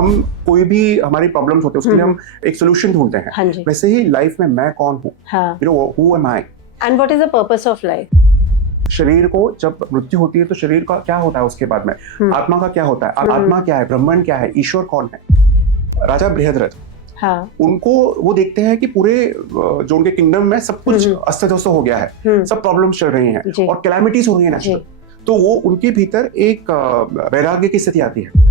हम कोई भी हमारी प्रॉब्लम्स होते हैं उसके लिए हम एक सोल्यूशन ढूंढते हैं। हाँ जी। वैसे ही लाइफ में मैं कौन हूँ, हाँ। You know, who am I. And what is the purpose of life? शरीर को जब मृत्यु होती है तो शरीर का क्या होता है उसके बाद में, आत्मा का क्या होता है, आत्मा क्या है, ब्रह्मांड क्या है, ईश्वर कौन है। राजा बृहद्रथ, हाँ। उनको वो देखते हैं कि पूरे जो उनके किंगडम में सब कुछ अस्त व्यस्त हो गया है, सब प्रॉब्लम्स चल रही हैं और कैलामिटीज हो रही है नेचुरल, तो वो उनके भीतर एक वैराग्य की स्थिति आती है।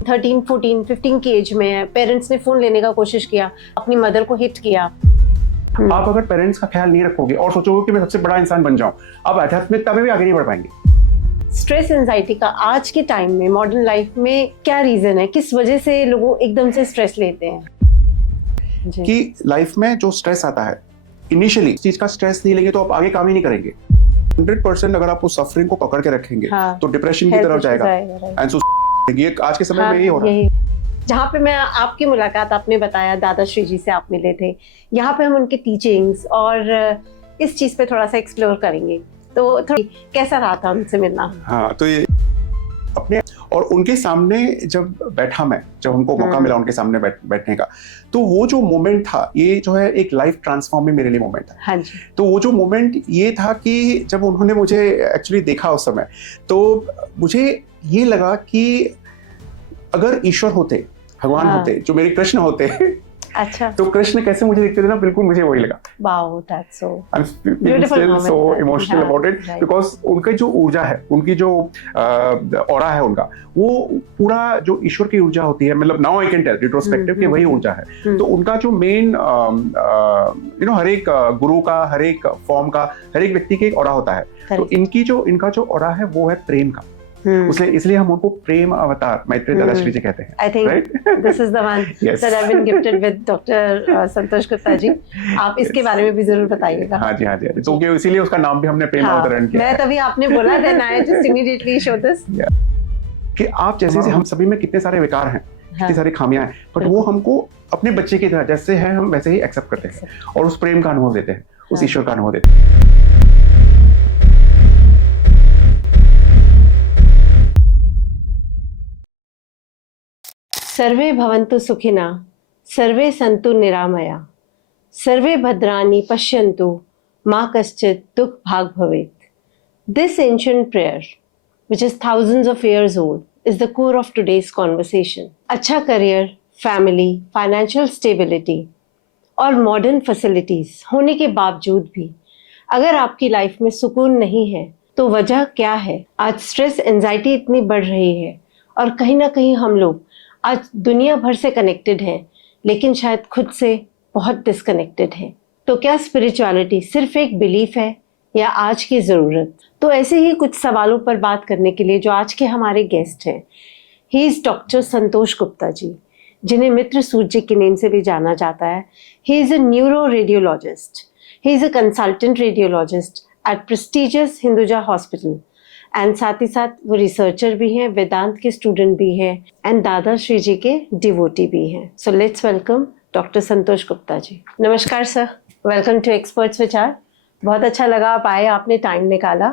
13, 14, 15 की एज में पेरेंट्स ने फोन लेने का कोशिश किया, अपनी मदर को हिट किया। आप अगर पेरेंट्स का ख्याल नहीं रखोगे और सोचोगे कि मैं सबसे बड़ा इंसान बन जाऊं, आप आध्यात्मिकता में भी आगे नहीं बढ़ पाएंगे। स्ट्रेस एंजाइटी का आज के टाइम में मॉडर्न लाइफ में क्या रीजन है, किस वजह से लोग एकदम से स्ट्रेस लेते हैं? कि लाइफ में जो स्ट्रेस आता है, इनिशियली इस चीज का स्ट्रेस नहीं लेंगे तो आप आगे काम ही नहीं करेंगे। 100% अगर आप उस सफरिंग को पकड़ के रखेंगे तो डिप्रेशन की तरफ जाएगा एंड ये आज के समय में यही हो रहा है। जहाँ पे मैं आपकी मुलाकात, आपने बताया दादा श्री जी से आप मिले थे, यहाँ पे हम उनके टीचिंग्स और इस चीज पे थोड़ा सा एक्सप्लोर करेंगे। तो थोड़ा कैसा रहा था उनसे मिलना? हाँ, तो ये अपने और उनके सामने जब बैठा मैं, जब हमको मौका मिला उनके सामने बैठने का, तो वो जो मोमेंट था, ये जो है एक लाइफ ट्रांसफॉर्मिंग मेरे लिए मोमेंट था। हाँ जी। तो वो जो मोमेंट ये था कि जब उन्होंने मुझे एक्चुअली देखा उस समय, तो मुझे ये लगा कि अगर ईश्वर होते, भगवान होते, जो मेरे कृष्ण होते, अच्छा, तो कृष्ण कैसे मुझे दिखते थे ना, बिल्कुल मुझे वही लगा। Wow, that's so beautiful, so emotional about it, because उनका जो ऊर्जा है, उनकी जो ऑरा है उनका, वो पूरा जो ईश्वर की ऊर्जा होती है, मतलब now I can tell retrospective कि वही ऊर्जा है। तो उनका जो मेन यू नो, हर एक गुरु का, हर एक फॉर्म का, हर एक व्यक्ति का एक ऑरा होता है। तो इनका जो ऑरा है वो है प्रेम का, इसलिए हम उनको प्रेम अवतार मैत्रेय दादा श्री जी कहते हैं। I think this is the one that I've been gifted with Dr. संतोष गुप्ता जी। आप इसके बारे में भी जरूर बताइएगा। हाँ जी, हाँ जी, तो इसीलिए उसका नाम भी हमने प्रेम अवतरण किया। मैं तभी आपने बोला then I just immediately show this कि आप जैसे हम सभी में कितने सारे विकार हैं, कितनी सारी खामियां हैं, बट वो हमको अपने बच्चे की तरह जैसे है हम वैसे ही एक्सेप्ट करते हैं और उस प्रेम का अनुभव देते हैं, उस ईश्वर का अनुभव देते हैं। सर्वे भवन्तु सुखिनः, सर्वे सन्तु निरामया, सर्वे भद्राणि पश्यन्तु, मा कश्चित् दुःख भाग् भवेत्. This ancient prayer, which is thousands of years old, is the core of today's conversation. अच्छा करियर, फैमिली, फाइनेंशियल स्टेबिलिटी और मॉडर्न फैसिलिटीज होने के बावजूद भी अगर आपकी लाइफ में सुकून नहीं है, तो वजह क्या है? आज स्ट्रेस एंजाइटी इतनी बढ़ रही है और कहीं ना कहीं हम लोग आज दुनिया भर से कनेक्टेड हैं, लेकिन शायद खुद से बहुत डिस्कनेक्टेड हैं। तो क्या स्पिरिचुअलिटी सिर्फ एक बिलीफ है या आज की ज़रूरत? तो ऐसे ही कुछ सवालों पर बात करने के लिए जो आज के हमारे गेस्ट हैं, ही इज़ डॉक्टर संतोष गुप्ता जी, जिन्हें मित्र सूत जी के नेम से भी जाना जाता है। He is a neuro radiologist, he is a consultant radiologist at prestigious Hinduja hospital and साथ ही साथ वो रिसर्चर भी हैं, वेदांत के स्टूडेंट भी हैं एंड दादा श्री जी के डिवोटी भी हैं। सो लेट्स वेलकम डॉक्टर संतोष गुप्ता जी। नमस्कार सर, वेलकम टू एक्सपर्ट्स विचार। बहुत अच्छा लगा आप आए, आपने टाइम निकाला।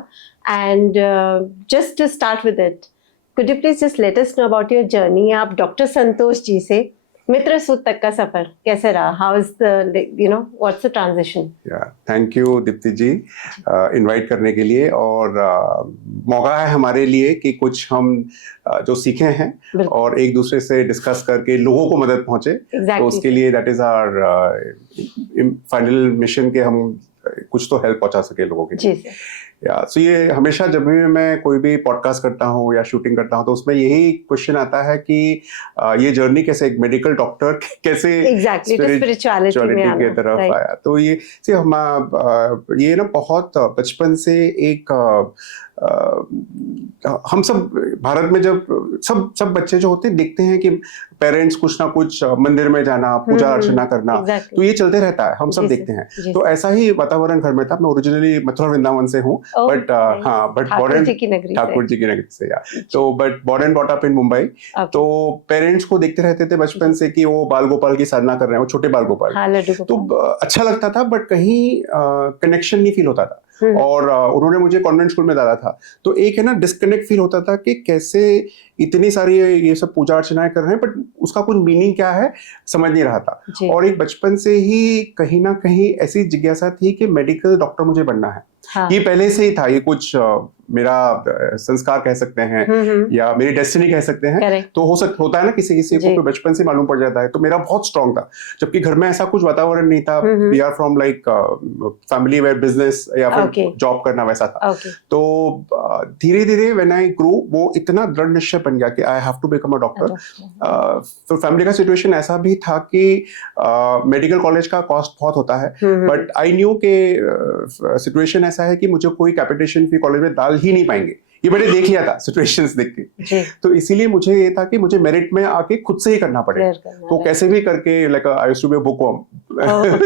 And just to start with it, could you please just let us know about your journey. आप डॉक्टर संतोष जी से मित्र सूत तक का सफर कैसे रहा? How is the, you know, what's the transition? Thank you Deepti ji invite करने के लिए, और मौका है हमारे लिए कि कुछ हम जो सीखे हैं और एक दूसरे से डिस्कस करके लोगों को मदद पहुंचे। तो उसके लिए that is our final mission के हम कुछ तो हेल्प पहुंचा सके लोगों के लिए। सो ये हमेशा जब भी मैं कोई भी पॉडकास्ट करता हूँ या शूटिंग करता हूँ तो उसमें यही क्वेश्चन आता है कि ये जर्नी कैसे एक मेडिकल डॉक्टर कैसे स्पिरिचुअलिटी की तरफ आया। तो ये ये ना बहुत बचपन से एक हम सब भारत में जब सब बच्चे जो होते हैं देखते हैं कि पेरेंट्स कुछ ना कुछ मंदिर में जाना, पूजा अर्चना करना, तो ये चलते रहता है, हम सब देखते हैं। तो ऐसा ही वातावरण घर में था। मैं ओरिजिनली मथुरा वृंदावन से हूँ, बट बट ठाकुर जी की नगरी से, या तो but born and brought up in Mumbai. तो पेरेंट्स को देखते रहते थे बचपन से कि वो बाल गोपाल की साधना कर रहे हैं, वो छोटे बाल गोपाल। तो अच्छा लगता था, बट कहीं कनेक्शन नहीं फील होता था। और उन्होंने मुझे कॉन्वेंट स्कूल में डाला था। तो एक है ना डिस्कनेक्ट फील होता था कि कैसे इतनी सारी ये सब पूजा अर्चनाएं कर रहे हैं, बट उसका कुछ मीनिंग क्या है समझ नहीं रहा था। और एक बचपन से ही कहीं ना कहीं ऐसी जिज्ञासा थी कि मेडिकल डॉक्टर मुझे बनना है। हाँ। ये पहले से ही था, ये कुछ मेरा संस्कार कह सकते हैं या मेरी डेस्टिनी कह सकते हैं। तो होता है ना किसी किसी को बचपन से मालूम पड़ जाता है। तो मेरा बहुत स्ट्रांग था, जबकि घर में ऐसा कुछ वातावरण नहीं था। We are from like family where business या फिर जॉब करना वैसा था। तो धीरे धीरे व्हेन आई ग्रो वो इतना दृढ़ निश्चय बन गया कि I have to become a doctor. तो फैमिली का सिचुएशन ऐसा भी था कि मेडिकल कॉलेज का कॉस्ट बहुत होता है, बट आई न्यू के सिचुएशन ऐसा है कि मुझे कोई कैपिटेशन फी कॉलेज में डाल ही नहीं पाएंगे। ये मैंने देख लिया था सिचुएशंस देख के। तो इसीलिए मुझे ये था कि मुझे मेरिट में आके खुद से ही करना पड़ेगा। तो कैसे भी करके like I used to be a bookworm,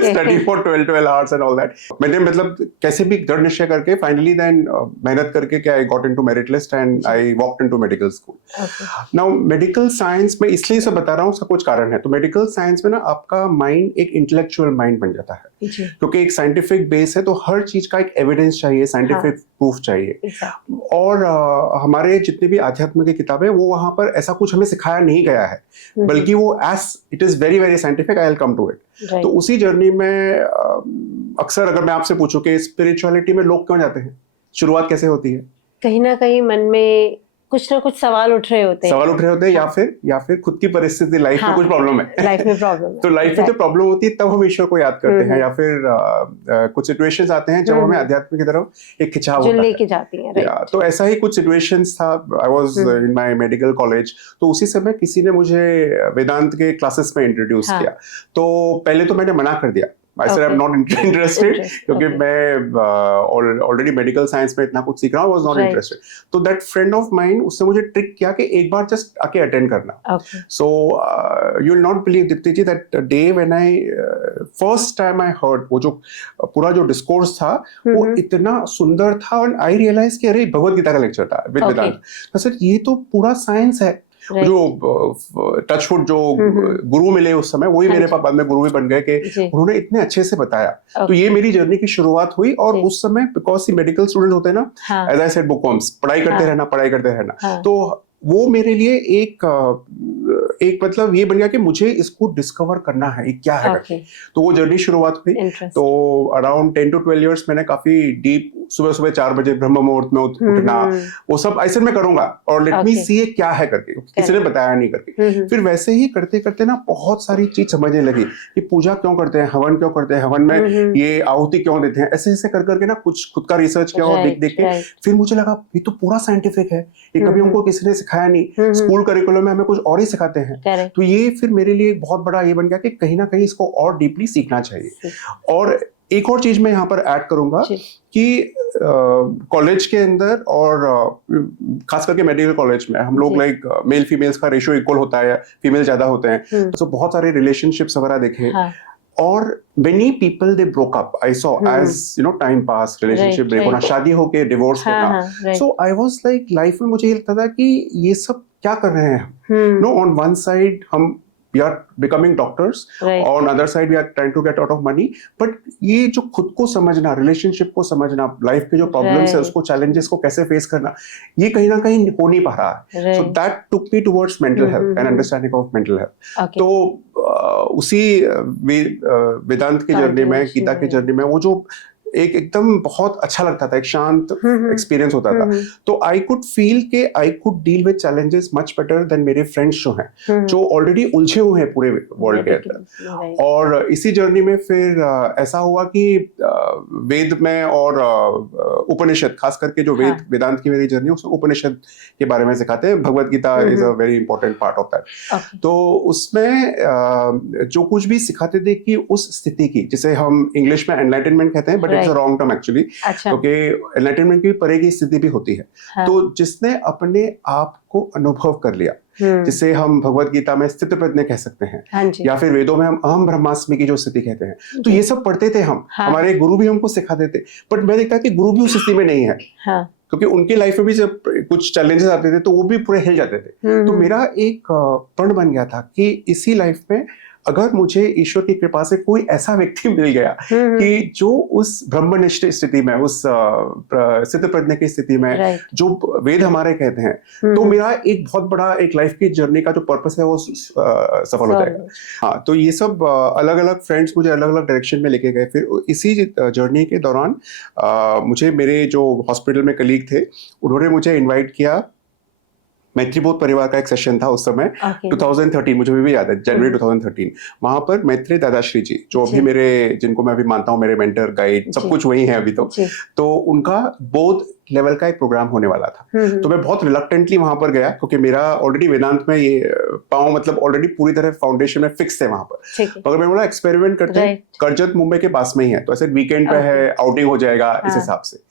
study for 12 hours and all that. मैंने मतलब कैसे भी दृढ़ निश्चय करके फाइनली देन मेहनत करके क्या I got into merit list and I walked into medical school. Now medical science में इसलिए सब बता रहा हूँ, उसका कुछ कारण है। तो मेडिकल साइंस में ना आपका माइंड एक इंटेलेक्चुअल माइंड बन जाता है, क्योंकि एक साइंटिफिक बेस है। तो हर चीज का एक एविडेंस चाहिए, साइंटिफिक प्रूफ चाहिए। और हमारे जितने भी आध्यात्म की किताबें वो वहां पर ऐसा कुछ हमें सिखाया नहीं गया है, बल्कि वो as it is very very scientific. I will come to it. तो उसी जर्नी में अक्सर अगर मैं आपसे पूछूं कि स्पिरिचुअलिटी में लोग क्यों जाते हैं, शुरुआत कैसे होती है? कहीं ना कहीं मन में कुछ ना कुछ सवाल उठ रहे होते हैं, या फिर खुद की परिस्थिति, लाइफ में कुछ प्रॉब्लम है। लाइफ में प्रॉब्लम तो लाइफ में जो प्रॉब्लम होती है तब हम ईश्वर को याद करते हैं, या फिर कुछ सिचुएशंस आते हैं जब हमें अध्यात्म की तरफ एक खिंचाव होता है, लेके जाती हैं। तो ऐसा ही कुछ सिचुएशंस था। I was in my medical college. तो उसी समय किसी ने मुझे वेदांत के क्लासेस में इंट्रोड्यूस किया। तो पहले तो मैंने मना कर दिया, I said I'm not interested, क्योंकि मैं ऑलरेडी मेडिकल साइंस में इतना कुछ सीख रहा हूँ, was not interested. तो that friend of mine उसने मुझे ट्रिक किया कि एक बार जस्ट आके अटेंड करना। So you will not believe Deepti ji that day when I first time I heard वो जो पूरा जो डिस्कोर्स था वो इतना सुंदर था, और I realized कि अरे भगवद गीता का लेक्चर था विद वेदांत। तो सर ये तो पूरा साइंस है। जो टचवुड जो गुरु मिले उस समय, वही मेरे पास बाद में गुरु भी बन गए कि उन्होंने इतने अच्छे से बताया। तो ये मेरी जर्नी की शुरुआत हुई। और उस समय बिकॉज सी मेडिकल स्टूडेंट होते हैं ना, एज आई सेड बुकवर्म्स, पढ़ाई करते रहना। तो वो मेरे लिए एक मतलब ये बन गया कि मुझे इसको डिस्कवर करना है, ये क्या है करके। तो वो जर्नी शुरुआत हुई। तो अराउंड 10 to 12 years मैंने काफी डीप सुबह 4 बजे ब्रह्म मुहूर्त में उठना, वो सब ऐसे मैं करूंगा और लेट मी सी ये क्या है करके, किसी ने बताया नहीं करके। फिर वैसे ही करते करते ना बहुत सारी चीज समझने लगी कि पूजा क्यों करते हैं, हवन क्यों करते हैं, हवन में ये आहुति क्यों देते हैं, ऐसे ऐसे कर करके ना कुछ खुद का रिसर्च किया और देख के फिर मुझे लगा ये तो पूरा साइंटिफिक है, ये कभी हमको किसी ने सिखाया नहीं। स्कूल करिकुलम में हमें कुछ और ही सिखाते हैं। तो ये फिर मेरे लिए एक बहुत बड़ा ये बन गया कि कहीं ना कहीं इसको और डीपली सीखना चाहिए। और एक और चीज मैं यहाँ पर ऐड करूंगा कि कॉलेज के अंदर और खास करके मेडिकल कॉलेज में हम लोग लाइक मेल फीमेल्स का रेशियो इक्वल होता है, फीमेल ज्यादा होते हैं। तो बहुत सारे रिलेशनशिप्स वगैरह देखे। और many people they broke up. I saw as you know time passed, relationship break होना, शादी होके डिवोर्स होना। So I was like life में मुझे ये लगता था कि ये सब क्या कर रहे हैं। No, on one side हम we are becoming doctors, on other side we are trying to get out of money, but ये जो खुद को समझना, रिलेशनशिप को समझना, लाइफ के जो प्रॉब्लम्स है उसको, चैलेंजेस को कैसे फेस करना, ये कहीं ना कहीं हो नहीं पा रहा है। So that took me towards mental health and understanding of mental health. तो उसी वेदांत की जर्नी में, गीता की जर्नी में वो जो एक एकदम बहुत अच्छा लगता था, एक शांत एक्सपीरियंस होता था। तो आई कुड फील के I could deal with challenges much better than मेरे फ्रेंड्स जो हैं, जो ऑलरेडी उलझे हुए हैं पूरे वर्ल्ड के अंदर। और इसी जर्नी में फिर ऐसा हुआ कि वेद में और उपनिषद, खास करके जो वेदांत की मेरी जर्नी, उसमें उपनिषद के बारे में सिखाते हैं। Bhagavad Gita is a very important part of that. तो उसमें जो कुछ भी सिखाते थे कि उस स्थिति की, जिसे हम इंग्लिश में एनलाइटनमेंट कहते हैं, but it's a wrong term actually, क्योंकि एनलाइटनमेंट की परे की स्थिति भी होती है। तो जिसने अपने आप को अनुभव कर लिया, जिसे हम भगवद गीता में स्थित प्रज्ञ कह सकते हैं, या फिर वेदों में हम अहम ब्रह्मास्मि की जो स्थिति कहते हैं। तो ये सब पढ़ते थे हम, हमारे गुरु भी हमको सिखाते थे। बट मैं देखता कि गुरु भी उस स्थिति में नहीं है, क्योंकि उनकी लाइफ में भी जब कुछ चैलेंजेस आते थे तो वो भी पूरे हिल जाते थे। तो मेरा एक प्रण बन गया था कि इसी लाइफ में अगर मुझे ईश्वर की कृपा से कोई ऐसा व्यक्ति मिल गया कि जो उस ब्रह्मनिष्ठ स्थिति में, उस सिद्ध प्रज्ञ की स्थिति में, जो वेद हमारे कहते हैं, तो मेरा एक बहुत बड़ा एक लाइफ की जर्नी का जो पर्पस है वो सफल हो जाएगा। हाँ, तो ये सब अलग अलग फ्रेंड्स मुझे अलग अलग डायरेक्शन में लेके गए। फिर इसी जर्नी के दौरान मुझे मेरे जो हॉस्पिटल में कलीग थे उन्होंने मुझे इनवाइट किया। मैत्रीबोध परिवार का एक सेशन था उस समय, 2013, मुझे भी याद है, जनवरी 2013। वहां पर मैत्री दादाश्री जी, जो अभी मेरे, जिनको मैं अभी मानता हूँ मेरे मेंटर, गाइड, सब कुछ वही है अभी तो उनका बोध लेवल का एक प्रोग्राम होने वाला था। तो मैं बहुत रिलक्टेंटली वहां पर गया, क्योंकि मेरा ऑलरेडी वेदांत में ये पाँव मतलब ऑलरेडी पूरी तरह फाउंडेशन में फिक्स थे वहां पर। मगर मैंने बोला एक्सपेरिमेंट करते हैं, करजत मुंबई के पास में ही है, तो ऐसे वीकेंड पे है, आउटिंग हो जाएगा इस हिसाब से।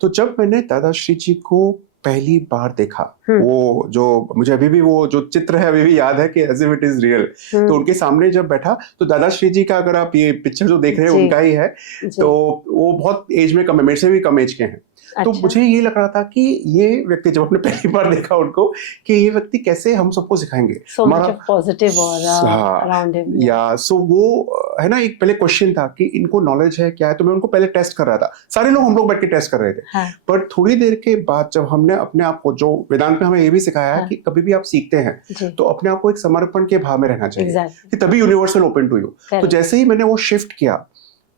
तो जब मैंने दादाश्री जी को पहली बार देखा, वो जो मुझे अभी भी वो जो चित्र है अभी भी याद है कि as if it is real. तो उनके सामने जब बैठा तो दादाश्री जी का, अगर आप ये पिक्चर जो देख रहे हैं उनका ही है, तो वो बहुत एज में कम है, मेरे से भी कम एज के हैं। तो मुझे ये लग रहा था कि ये व्यक्ति, जब हमने पहली बार देखा उनको, कि ये व्यक्ति कैसे हम सबको सिखाएंगे, हमारा पॉजिटिव अराउंड हिम। या सो वो है ना, एक पहले क्वेश्चन था कि इनको नॉलेज है क्या है, तो मैं उनको पहले टेस्ट कर रहा था। सारे लोग हम लोग बैठ के टेस्ट कर रहे थे। पर थोड़ी देर के बाद जब हमने अपने आप को, जो वेदांत में हमें ये भी सिखाया है कि कभी भी आप सीखते हैं तो अपने आप को एक समर्पण के भाव में रहना चाहिए, कि तभी universe will open to you. तो जैसे ही मैंने वो शिफ्ट किया,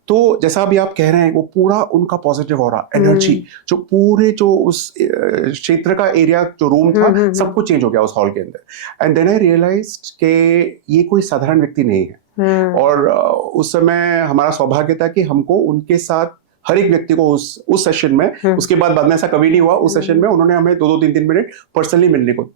तो जैसा अभी आप कह रहे हैं, वो पूरा उनका पॉजिटिव ऑरा, एनर्जी, जो पूरे जो उस क्षेत्र का एरिया, जो रूम था, सब कुछ चेंज हो गया उस हॉल के अंदर। एंड देन आई रियलाइज्ड कि ये कोई साधारण व्यक्ति नहीं है। और उस समय हमारा सौभाग्य था कि हमको उनके साथ हर एक व्यक्ति को उस सेशन में, उसके बाद में ऐसा कभी नहीं हुआ, उस सेशन में उन्होंने हमें 2-3 मिनट पर्सनली मिलने को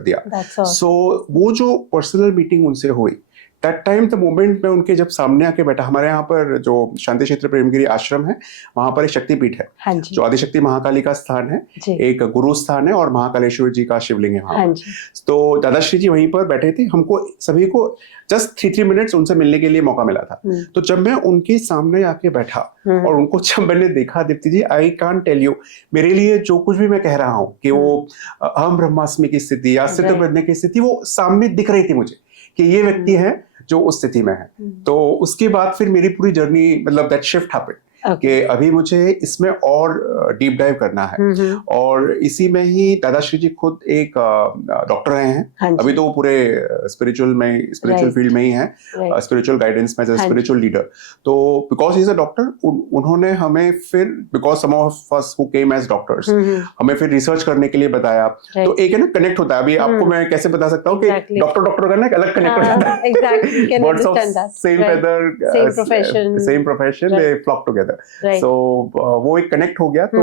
दिया। सो वो जो पर्सनल मीटिंग उनसे हुई, दैट टाइम द मोमेंट में उनके जब सामने आके बैठा, हमारे यहाँ पर जो शांति क्षेत्र प्रेमगिरी आश्रम है, वहां पर एक शक्तिपीठ है, जो आदिशक्ति महाकाली का स्थान है, एक गुरु स्थान है, और महाकालेश्वर जी का शिवलिंग है वहां पर। तो दादाश्री जी वहीं पर बैठे थे, हमको सभी को जस्ट 3 मिनट्स उनसे मिलने के लिए मौका मिला था। तो जब मैं उनके सामने आके बैठा और उनको जब मैंने देखा, दीप्ति जी, आई कांट टेल यू, मेरे लिए जो कुछ भी मैं कह रहा हूँ कि वो अहम ब्रह्मास्मि की स्थिति या सिद्ध प्रज्ञ की स्थिति, वो सामने दिख रही थी मुझे कि ये व्यक्ति है जो उस स्थिति में है। तो उसके बाद फिर मेरी पूरी जर्नी, मतलब दैट शिफ्ट हैपेंड कि अभी मुझे इसमें और डीप डाइव करना है। और इसी में ही दादाश्री जी खुद एक डॉक्टर रहे हैं, अभी तो वो पूरे स्पिरिचुअल फील्ड में ही है, स्पिरिचुअल गाइडेंस में, स्पिरिचुअल लीडर। तो because he is a doctor, उन्होंने हमें फिर, because some of us who came as doctors, हमें फिर रिसर्च करने के लिए बताया। तो एक है ना, कनेक्ट होता है। अभी आपको मैं कैसे बता सकता हूँ कि डॉक्टर का ना एक अलग कनेक्ट हो जाता है, birds of same feather, same profession, they flock together. So वो एक कनेक्ट हो गया। तो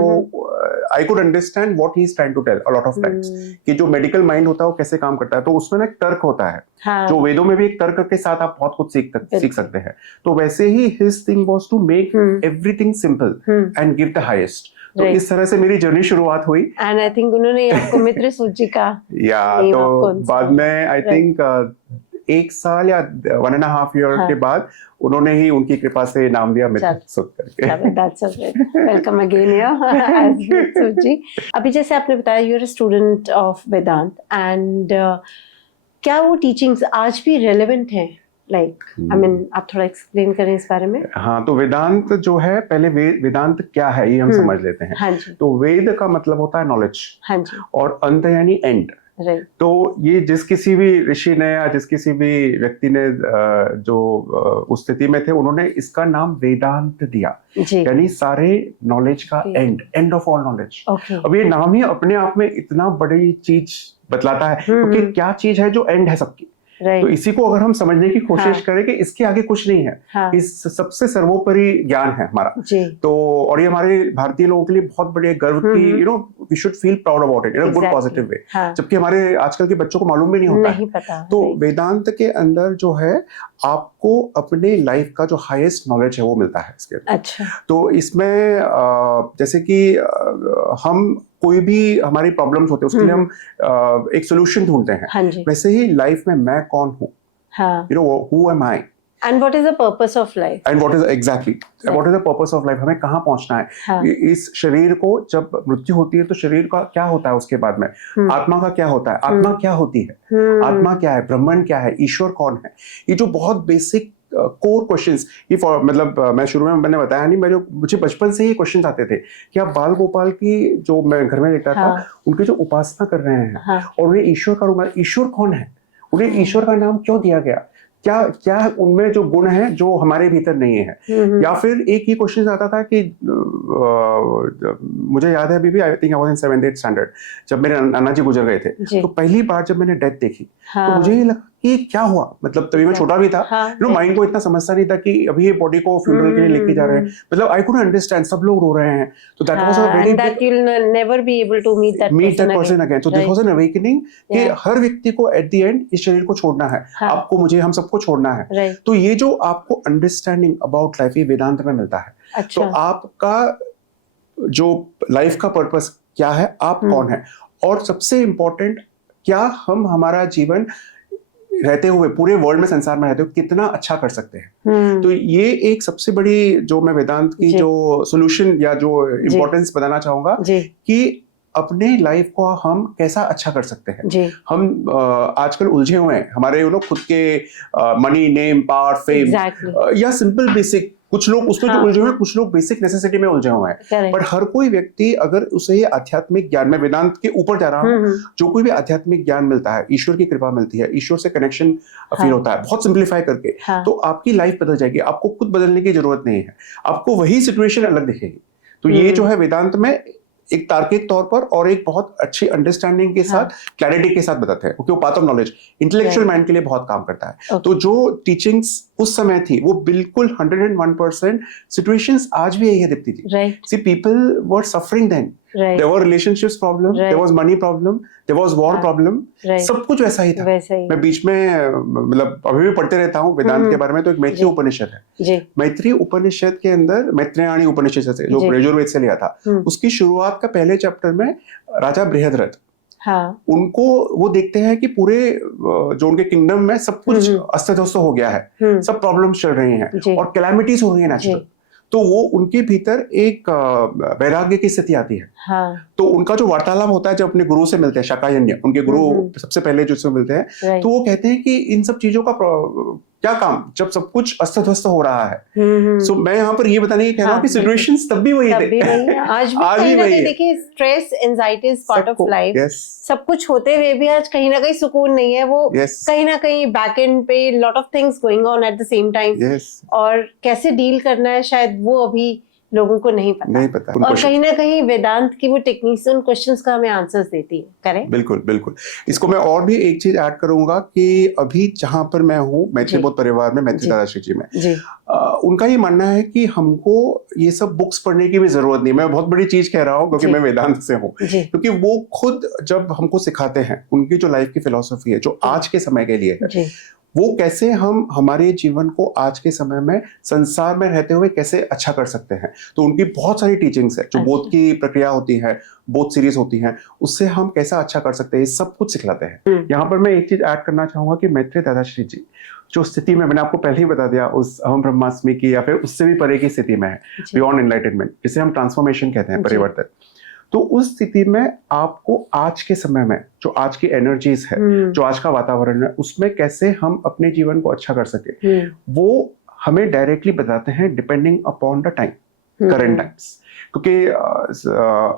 I could understand what he is trying to tell a lot of times, कि जो मेडिकल माइंड होता है वो कैसे काम करता है। तो उसमें ना एक तर्क होता है, जो वेदों में भी एक तर्क के साथ आप बहुत कुछ सीख सकते हैं। तो वैसे ही his thing was to make everything simple and give the highest. तो इस तरह से मेरी जर्नी शुरुआत हुई। एंड आई थिंक उन्होंने आपको मित्र सूची का तो बाद में आई थिंक 1 साल या 1.5 ईयर के बाद उन्होंने ही उनकी कृपा से नाम दिया मित्र सूत करके। That's okay. Welcome again here, सूची। अभी जैसे आपने बताया, you are a student of Vedanta, and क्या वो टीचिंग्स आज भी रेलेवेंट हैं? आप थोड़ा एक्सप्लेन करें इस बारे में। हाँ, तो वेदांत जो है, पहले वेदांत क्या है ये हम समझ लेते हैं। तो वेद का मतलब होता है नॉलेज, और अंत यानी एंड। तो ये जिस किसी भी ऋषि ने या जिस किसी भी व्यक्ति ने जो उस स्थिति में थे, उन्होंने इसका नाम वेदांत दिया, यानी सारे नॉलेज का एंड ऑफ ऑल नॉलेज। अब ये नाम ही अपने आप में इतना बड़ी चीज बतलाता है, क्योंकि क्या चीज है जो एंड है सबकी। तो इसी को अगर हम समझने की कोशिश करें कि इसके आगे कुछ नहीं है, इस सबसे सर्वोपरि ज्ञान है हमारा। तो और ये हमारे भारतीय लोगों के लिए बहुत बड़े गर्व की, we should feel proud about it in a good positive way, जबकि हमारे आजकल के बच्चों को मालूम भी नहीं होता है। तो वेदांत के अंदर जो है, आपको अपने लाइफ का जो हाईएस्ट नॉलेज है वो मिलता है इसके अंदर। तो इसमें जैसे कि हम कोई भी हमारी प्रॉब्लम्स होते हैं, उसके लिए हम एक सोल्यूशन ढूंढते हैं। वैसे ही लाइफ में मैं कौन हूँ, who am I, And what is the purpose of life? And what is exactly what is the purpose of life, हमें कहाँ पहुंचना है। हाँ. इस शरीर को जब मृत्यु होती है तो शरीर का क्या होता है उसके बाद में, आत्मा का क्या होता है, आत्मा क्या होती है, आत्मा क्या है, ब्रह्मांड क्या है, ईश्वर कौन है, ये जो बहुत बेसिक कोर क्वेश्चंस, ये मतलब मैं शुरू में मैंने बताया नहीं, मुझे बचपन से ही क्वेश्चंस आते थे कि आप बाल गोपाल की जो मैं घर में देखता था, उनकी जो उपासना कर रहे हैं और उन्हें ईश्वर का रूप, ईश्वर कौन है, उन्हें ईश्वर का नाम क्यों दिया गया, क्या क्या उनमें जो गुण है जो हमारे भीतर नहीं है। या फिर एक ही क्वेश्चन आता था कि मुझे याद है अभी भी, I think I was in 7th 8th standard, जब मेरे नाना जी गुजर गए थे, तो पहली बार जब मैंने डेथ देखी तो मुझे ये लगा कि क्या हुआ, मतलब तभी मैं छोटा भी था, माइंड को इतना समझता नहीं था कि अभी ये बॉडी को फ्यूनरल के लिए लेके जा रहे हैं, मतलब आई कुडंट अंडरस्टैंड, सब लोग रो रहे हैं, तो that was a very that you'll never be able to meet that person again. So this was an awakening कि हर व्यक्ति को एट द एंड इस शरीर को छोड़ना है, आपको, मुझे, हम सबको छोड़ना है। तो ये जो आपको अंडरस्टैंडिंग अबाउट लाइफ ये वेदांत में मिलता है। तो आपका जो लाइफ का पर्पस क्या है, आप कौन है, और सबसे इम्पोर्टेंट क्या हम हमारा जीवन रहते हुए पूरे वर्ल्ड में, संसार में रहते हुए कितना अच्छा कर सकते हैं। तो ये एक सबसे बड़ी जो मैं वेदांत की जो सोल्यूशन या जो इम्पोर्टेंस बताना चाहूंगा कि अपने लाइफ को हम कैसा अच्छा कर सकते हैं। हम आजकल उलझे हुए हैं, हमारे खुद के मनी, नेम, पावर, फेम या सिंपल बेसिक, कुछ लोग उसमें जो उलझे हुए हैं, कुछ लोग बेसिक नेसेसिटी में उलझे हुए हैं। पर हर कोई व्यक्ति अगर उसे ये आध्यात्मिक ज्ञान, में वेदांत के ऊपर जा रहा हूँ, जो कोई भी आध्यात्मिक ज्ञान मिलता है, ईश्वर की कृपा मिलती है, ईश्वर से कनेक्शन फील होता है, बहुत सिंप्लीफाई करके, तो आपकी लाइफ बदल जाएगी। आपको खुद बदलने की जरूरत नहीं है, आपको वही सिचुएशन अलग दिखेगी। तो ये जो है वेदांत में एक तार्किक तौर पर और एक बहुत अच्छी अंडरस्टैंडिंग के साथ, क्लैरिटी के साथ बताते हैं, क्योंकि वो path of knowledge intellectual mind के लिए बहुत काम करता है। तो जो टीचिंग्स उस समय थी वो बिल्कुल 101% सिचुएशंस आज भी यही है Deepti ji. See people were suffering then, there were relationships problem, there was money problem, there was war problem, सब कुछ वैसा ही था। मैं बीच में मतलब अभी भी पढ़ते रहता हूँ वेदांत के बारे में। तो एक मैत्री उपनिषद है, मैत्री उपनिषद के अंदर, मैत्रेयाणी उपनिषद से, जो यजुर्वेद से लिया था, उसकी शुरुआत का पहले चैप्टर में राजा बृहद्रथ, उनको वो देखते हैं कि पूरे जो उनके किंगडम में सब कुछ अस्त व्यस्त हो गया है, सब प्रॉब्लम्स चल रही हैं और कैलामिटीज हो रही है नेचुरल। तो वो उनके भीतर एक वैराग्य की स्थिति आती है। तो उनका जो वार्तालाप होता है जब अपने गुरु से मिलते हैं, शाकायन्य उनके गुरु सबसे पहले जो मिलते हैं, तो वो कहते हैं कि इन सब चीजों का क्या काम जब सब कुछ अस्त व्यस्त हो रहा है। सो मैं यहाँ पर ये बताने की कह रहा हूँ कि सिचुएशंस तब भी वही थे, आज भी वही है। देखिए, stress, anxiety is part of life. सब कुछ होते हुए भी आज कहीं ना कहीं सुकून नहीं है, वो कहीं ना कहीं बैक एंड पे lot of things going on at the same time, और कैसे डील करना है शायद वो अभी लोगों को नहीं पता। और कहीं ना कहीं वेदांत की वो टेक्निक्स उन क्वेश्चंस का हमें आंसर्स देती है। करेक्ट, बिल्कुल बिल्कुल। इसको मैं और भी एक चीज ऐड करूंगा कि अभी जहां पर मैं हूँ, मैत्री बोध परिवार में, मैत्री दादाश्री जी में, उनका ये मानना है कि हमको ये सब बुक्स पढ़ने की भी जरूरत नहीं। मैं बहुत बड़ी चीज कह रहा हूँ क्योंकि मैं वेदांत से हूँ, क्योंकि वो खुद जब हमको सिखाते हैं, उनकी जो लाइफ की फिलॉसफी है जो आज के समय के लिए है, वो कैसे हम हमारे जीवन को आज के समय में संसार में रहते हुए कैसे अच्छा कर सकते हैं। तो उनकी बहुत सारी टीचिंग्स है, जो बोध की प्रक्रिया होती है, बोध सीरीज होती है, उससे हम कैसा अच्छा कर सकते हैं, ये सब कुछ सिखलाते हैं। यहाँ पर मैं एक चीज ऐड करना चाहूंगा कि मैत्री दादाश्री जी जो स्थिति में, मैंने आपको पहले ही बता दिया, उस अहम ब्रह्मास्मि की या फिर उससे भी परे की स्थिति में है, बियॉन्ड एनलाइटनमेंट, जिसे हम ट्रांसफॉर्मेशन कहते हैं, परिवर्तन। तो उस स्थिति में आपको आज के समय में जो आज की एनर्जीज है, जो आज का वातावरण है, उसमें कैसे हम अपने जीवन को अच्छा कर सके, वो हमें डायरेक्टली बताते हैं depending upon the time, current times. क्योंकि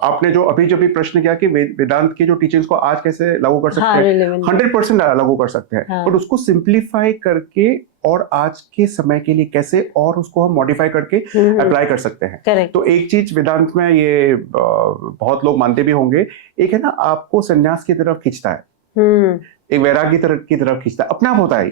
आपने जो अभी जो भी प्रश्न किया कि वेदांत की जो टीचिंग्स को आज कैसे लागू कर सकते हैं, 100% लागू कर सकते हैं, बट उसको सिंप्लीफाई करके और आज के समय के लिए कैसे और उसको हम मॉडिफाई करके अप्लाई कर सकते हैं। तो एक चीज वेदांत में ये बहुत लोग मानते भी होंगे, एक है ना, आपको संन्यास की तरफ खींचता है, एक वैराग्य की तरफ खींचता है, अपने आप होता है।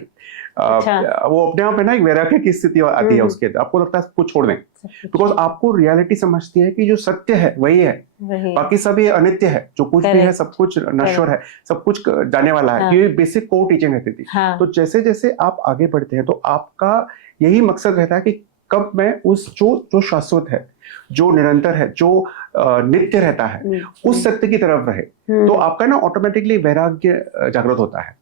वो अपने आप है ना, एक वैराग्य की स्थिति आती है उसके, आपको लगता है कुछ छोड़ दें, बिकॉज आपको रियलिटी समझती है कि जो सत्य है वही है, बाकी सब ये अनित्य है, जो कुछ भी है सब कुछ नश्वर है, सब कुछ जाने वाला है। ये बेसिक कोर टीचिंग रहती थी। तो जैसे जैसे आप आगे बढ़ते हैं तो आपका यही मकसद रहता है कि कब मैं उस जो शाश्वत है, जो निरंतर है, जो नित्य रहता है, उस सत्य की तरफ रहे। तो आपका ना ऑटोमेटिकली वैराग्य जागृत होता है।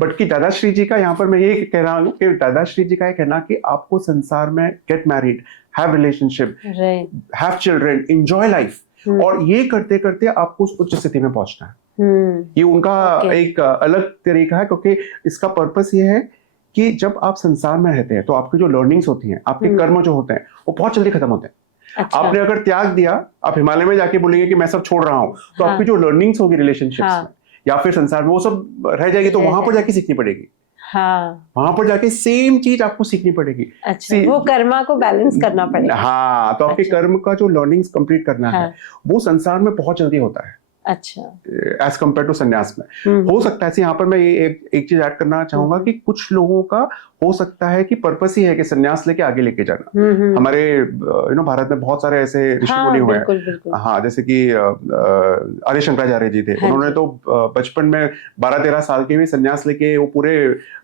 बट कि दादाश्री जी का यहाँ पर मैं ये कह रहा हूँ कि दादाश्री जी का ये कहना कि आपको संसार में get married, have relationship, have children, enjoy life, और ये करते करते आपको उस उच्च स्थिति में पहुंचना है। ये उनका एक अलग तरीका है, क्योंकि इसका पर्पस ये है कि जब आप संसार में रहते हैं तो आपकी जो लर्निंग्स होती हैं, आपके कर्म जो होते हैं, वो बहुत जल्दी खत्म होते हैं। अच्छा। आपने अगर त्याग दिया, आप हिमालय में जाके बोलेंगे कि मैं सब छोड़ रहा हूँ, तो आपकी जो लर्निंग्स होगी रिलेशनशिप्स में या फिर संसार में, वो सब रह जाएगी। तो वहां पर जाके सीखनी पड़ेगी। वहां पर जाके सेम चीज आपको सीखनी पड़ेगी। अच्छा, वो कर्मा को बैलेंस करना पड़ेगा। हाँ, तो आपके कर्म का जो लर्निंग्स कंप्लीट करना है, वो संसार में बहुत जल्दी होता है। अच्छा, एज कम्पेयर टू संन्यास में हो सकता है। यहाँ पर मैं ये एक चीज ऐड करना चाहूंगा कि कुछ लोगों का हो सकता है कि पर्पस ही है कि संन्यास लेके आगे लेके जाना। हमारे भारत में बहुत सारे ऐसे ऋषि मुनि हुए हैं। हाँ, जैसे कि आर्य शंकराचार्य जी थे। उन्होंने तो बचपन में 12-13 साल के भी संन्यास लेके वो पूरे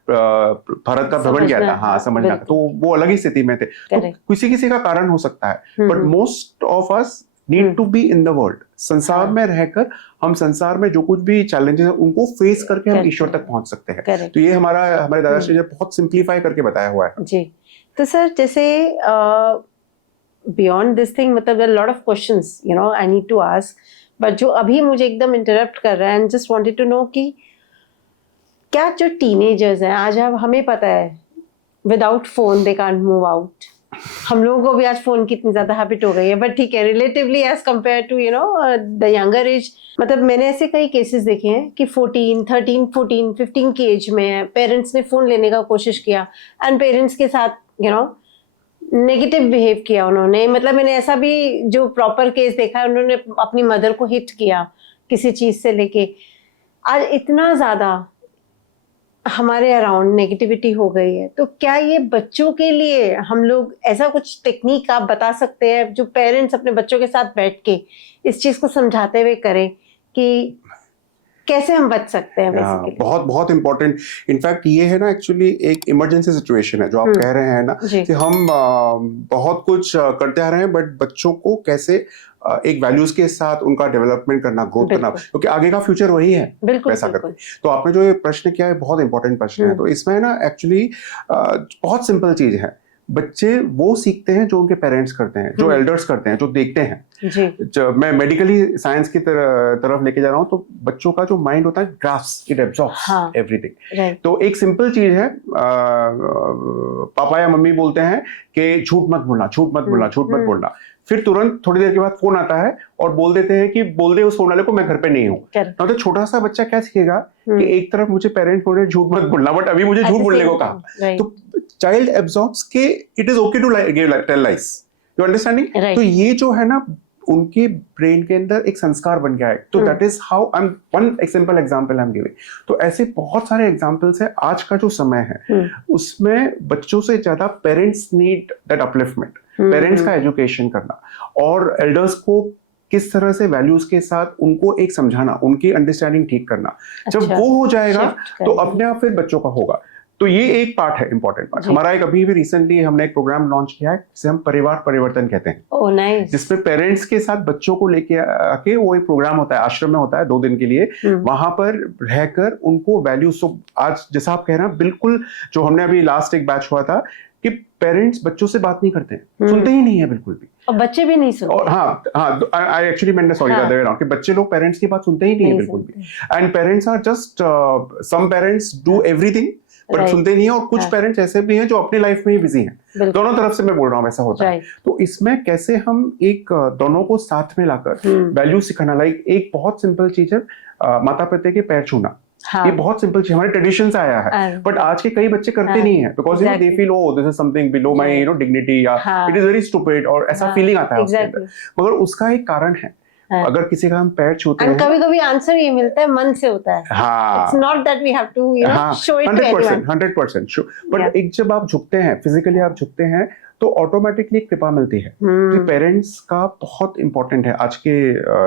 भारत का भ्रमण किया था। हाँ, समझना, तो वो अलग ही स्थिति में थे। तो किसी किसी का कारण हो सकता है, but most of us need to be in the world. संसार में रहकर हम संसार में जो कुछ भी चैलेंजेस हैं उनको फेस करके हम ईश्वर तक पहुंच सकते हैं। तो ये हमारे दादाश्री जी ने बहुत सिंप्लीफाई करके बताया हुआ है जी। तो सर, जैसे बियॉन्ड दिस थिंग, मतलब lot of questions I need to ask, but जो अभी मुझे एकदम इंटरप्ट कर रहा है, and just wanted to know कि क्या जो टीनेजर्स हैं आज, अब हमें पता है without phone they can't move out. हम लोगों को भी आज फोन की इतनी ज्यादा हैबिट हो गई है, बट ठीक है, relatively as compare to the younger age, मतलब मैंने ऐसे कई केसेस देखे हैं कि 13, 14, 15 की एज में पेरेंट्स ने फोन लेने का कोशिश किया एंड पेरेंट्स के साथ नेगेटिव बिहेव किया उन्होंने। मतलब मैंने ऐसा भी जो प्रॉपर केस देखा है, उन्होंने अपनी मदर को हिट किया किसी चीज से लेके। आज इतना ज्यादा हमारे अराउंड नेगेटिविटी हो गई है, तो क्या ये बच्चों के लिए हम लोग ऐसा कुछ टेक्निक आप बता सकते हैं जो पेरेंट्स अपने बच्चों के साथ बैठ के इस चीज को समझाते हुए करें कि कैसे हम बच सकते हैं बेसिकली? बहुत बहुत इंपॉर्टेंट। इनफैक्ट ये है ना, एक्चुअली एक इमरजेंसी सिचुएशन है जो आप कह रहे हैं ना, कि हम बहुत कुछ करते आ रहे हैं, बट बच्चों को कैसे एक वैल्यूज के साथ उनका डेवलपमेंट करना, ग्रोथ करना, क्योंकि आगे का फ्यूचर वही है वैसा करके। तो आपने जो ये प्रश्न किया है बहुत इंपॉर्टेंट प्रश्न है। तो इसमें ना एक्चुअली बहुत सिंपल चीज है। बच्चे वो सीखते हैं जो उनके पेरेंट्स करते हैं, जो एल्डर्स करते हैं, जो देखते हैं। जब मैं मेडिकली साइंस की तरफ लेके जा रहा हूँ, तो बच्चों का जो माइंड होता है ग्रास्प, इट एब्जॉर्ब्स एवरीथिंग। तो एक सिंपल चीज है, पापा या मम्मी बोलते हैं कि झूठ मत बोलना, झूठ मत बोलना, झूठ मत बोलना। फिर तुरंत थोड़ी देर के बाद फोन आता है और बोल देते हैं कि बोल दे उस फोन वाले को मैं घर पे नहीं हूँ। तो छोटा सा बच्चा क्या सीखेगा कि एक तरफ मुझे पेरेंट्स बोल रहे हैं झूठ मत बोलना, बट अभी मुझे झूठ बोलने को कहा। तो चाइल्ड एब्जॉर्ब्स के it is okay to tell lies, you understanding. तो ये जो है ना, उनके ब्रेन के अंदर एक संस्कार बन गया है। तो that is how I am one simple example I am giving. तो ऐसे बहुत सारे एग्जांपल्स है। आज का जो समय है उसमें बच्चों से ज्यादा parents need that upliftment, parents का एजुकेशन करना, और एल्डर्स को किस तरह से वैल्यूज के साथ उनको एक समझाना, उनकी अंडरस्टैंडिंग ठीक करना। जब वो हो जाएगा तो अपने आप फिर बच्चों का होगा। तो ये एक पार्ट है, इंपॉर्टेंट पार्ट। हमारा एक अभी भी रिसेंटली हमने एक प्रोग्राम लॉन्च किया है जिसे हम परिवार परिवर्तन कहते हैं। Oh nice. जिसमें पेरेंट्स के साथ बच्चों को लेके आके वो एक प्रोग्राम होता है, आश्रम में होता है 2 दिन के लिए। वहां पर रहकर उनको वैल्यूज, तो आज जैसा आप कह रहे हैं बिल्कुल, जो हमने अभी लास्ट एक बैच हुआ था कि पेरेंट्स बच्चों से बात नहीं करते हैं, सुनते ही नहीं है बिल्कुल भी, और बच्चे भी नहीं सुनते। और हाँ, आई एक्चुअली मैंने सॉरी द वे अराउंड कि बच्चे लोग पेरेंट्स की बात सुनते ही नहीं है बिल्कुल भी। And parents are just, some parents do everything but सुनते नहीं है, और कुछ पेरेंट्स ऐसे भी हैं जो अपनी लाइफ में ही बिजी हैं। दोनों तरफ से मैं बोल रहा हूँ, वैसा होता है। तो इसमें कैसे हम एक दोनों को साथ में लाकर वैल्यू सिखाना, लाइक एक बहुत सिंपल चीज है, माता पिता के पैर छूना। ये बहुत सिंपल चीज हमारे ट्रेडिशन से आया है, बट आज के कई बच्चे करते नहीं है, because you know they feel oh this is something below my dignity, या इट इज वेरी स्टूपिड, और ऐसा फीलिंग आता है उसके अंदर। मगर उसका एक कारण है, अगर किसी का हम पैर छूते हैं, कभी-कभी आंसर ये मिलता है मन से होता है। हाँ, it's not that we have to show it to everyone. 100% sure. But एक जब आप झुकते हैं, फिजिकली आप झुकते हैं, तो ऑटोमेटिकली कृपा मिलती है। कि पेरेंट्स का बहुत इंपॉर्टेंट है आज के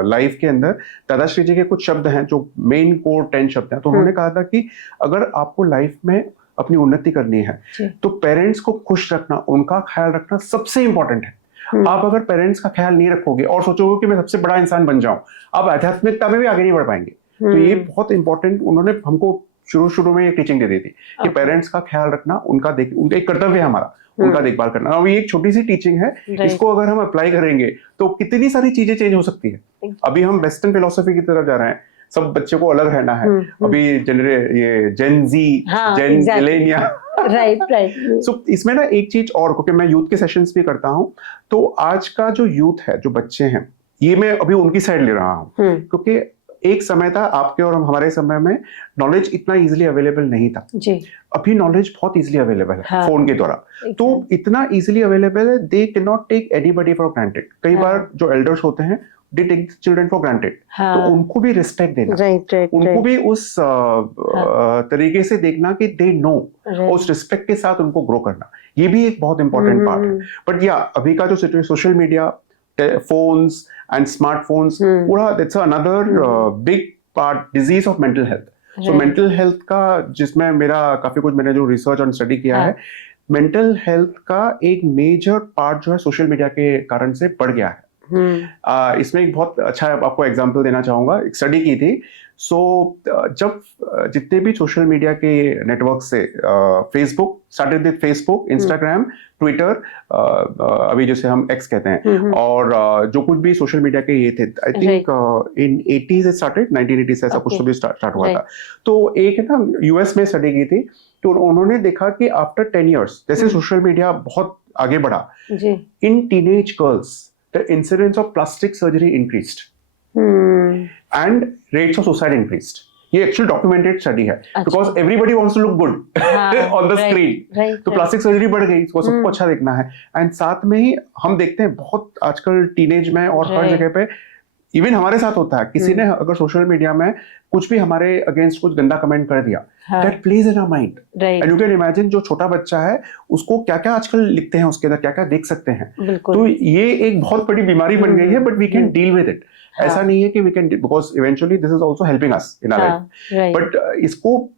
लाइफ के अंदर। दादाश्री जी के कुछ शब्द हैं जो मेन कोर 10 शब्द हैं। तो उन्होंने कहा था कि अगर आपको लाइफ में अपनी उन्नति करनी है तो पेरेंट्स को खुश रखना, उनका ख्याल रखना सबसे इंपॉर्टेंट है। आप अगर पेरेंट्स का ख्याल नहीं रखोगे और सोचोगे कि मैं सबसे बड़ा इंसान बन जाऊं, आप आध्यात्मिकता में भी आगे नहीं बढ़ पाएंगे। तो ये बहुत इंपॉर्टेंट उन्होंने हमको शुरू शुरू में टीचिंग दे दी थी कि पेरेंट्स का ख्याल रखना, उनका एक कर्तव्य है हमारा, उनका देखभाल करना। अब ये एक छोटी सी टीचिंग है, इसको अगर हम अप्लाई करेंगे तो कितनी सारी चीजें चेंज हो सकती है। अभी हम वेस्टर्न फिलोसफी की तरफ जा रहे हैं, सब बच्चों को अलग रहना है। अभी ये जेन जी, जेन मिलेनिया, राइट। सो इसमें ना एक चीज और, क्योंकि मैं यूथ के सेशंस भी करता हूँ, तो आज का जो यूथ है, जो बच्चे हैं, ये मैं अभी उनकी साइड ले रहा हूँ, क्योंकि एक समय था आपके और हमारे समय में नॉलेज इतना इजीली अवेलेबल नहीं था जी। अभी नॉलेज बहुत इजीली अवेलेबल है फोन के द्वारा, तो इतना इजीली अवेलेबल है, they can not take anybody for granted. कई बार जो एल्डर्स होते हैं they take children for granted, तो उनको भी रिस्पेक्ट देना, उनको भी उस तरीके से देखना कि दे नो, उस रिस्पेक्ट के साथ उनको ग्रो करना, ये भी एक बहुत इंपॉर्टेंट पार्ट है। बट या अभी का जो social media, phones and smartphones, पूरा that's another big part disease of mental health. So mental health का, जिसमें मेरा काफी कुछ मैंने जो रिसर्च और स्टडी किया है, मेंटल हेल्थ का एक मेजर पार्ट जो है सोशल मीडिया के कारण से बढ़ गया है। इसमें एक बहुत अच्छा आपको एग्जांपल देना चाहूंगा, एक स्टडी की थी। जब जितने भी सोशल मीडिया के नेटवर्क से Facebook started with Facebook, Instagram, Twitter, अभी जैसे हम एक्स कहते हैं, और जो कुछ भी सोशल मीडिया के ये थे, आई थिंक इन 80s से स्टार्टेड, 1980 से ऐसा कुछ तो भी स्टार्ट हुआ था। तो एक है ना, यूएस में स्टडी की थी, तो उन्होंने देखा कि आफ्टर 10 years जैसे सोशल मीडिया बहुत आगे बढ़ा, in teenage girls the incidence of plastic surgery increased and rates of suicide increased. ये एक्चुअल डॉक्यूमेंटेड स्टडी है, because everybody wants to look good on the screen, तो प्लास्टिक सर्जरी बढ़ गई, उसको सबको अच्छा देखना है। एंड साथ में ही हम देखते हैं बहुत आजकल टीनेज में और हर जगह पे, इवन हमारे साथ होता है, किसी ने अगर सोशल मीडिया में कुछ भी हमारे अगेंस्ट कुछ गंदा कमेंट कर दिया, that plays in our mind, and you can imagine जो छोटा बच्चा है उसको क्या क्या आजकल लिखते हैं, उसके अंदर क्या क्या देख सकते हैं। तो ये एक बहुत बड़ी बीमारी बन गई है, but we can deal with it. ऐसा नहीं है कि we can, because eventually this is also helping us in our life, but इसको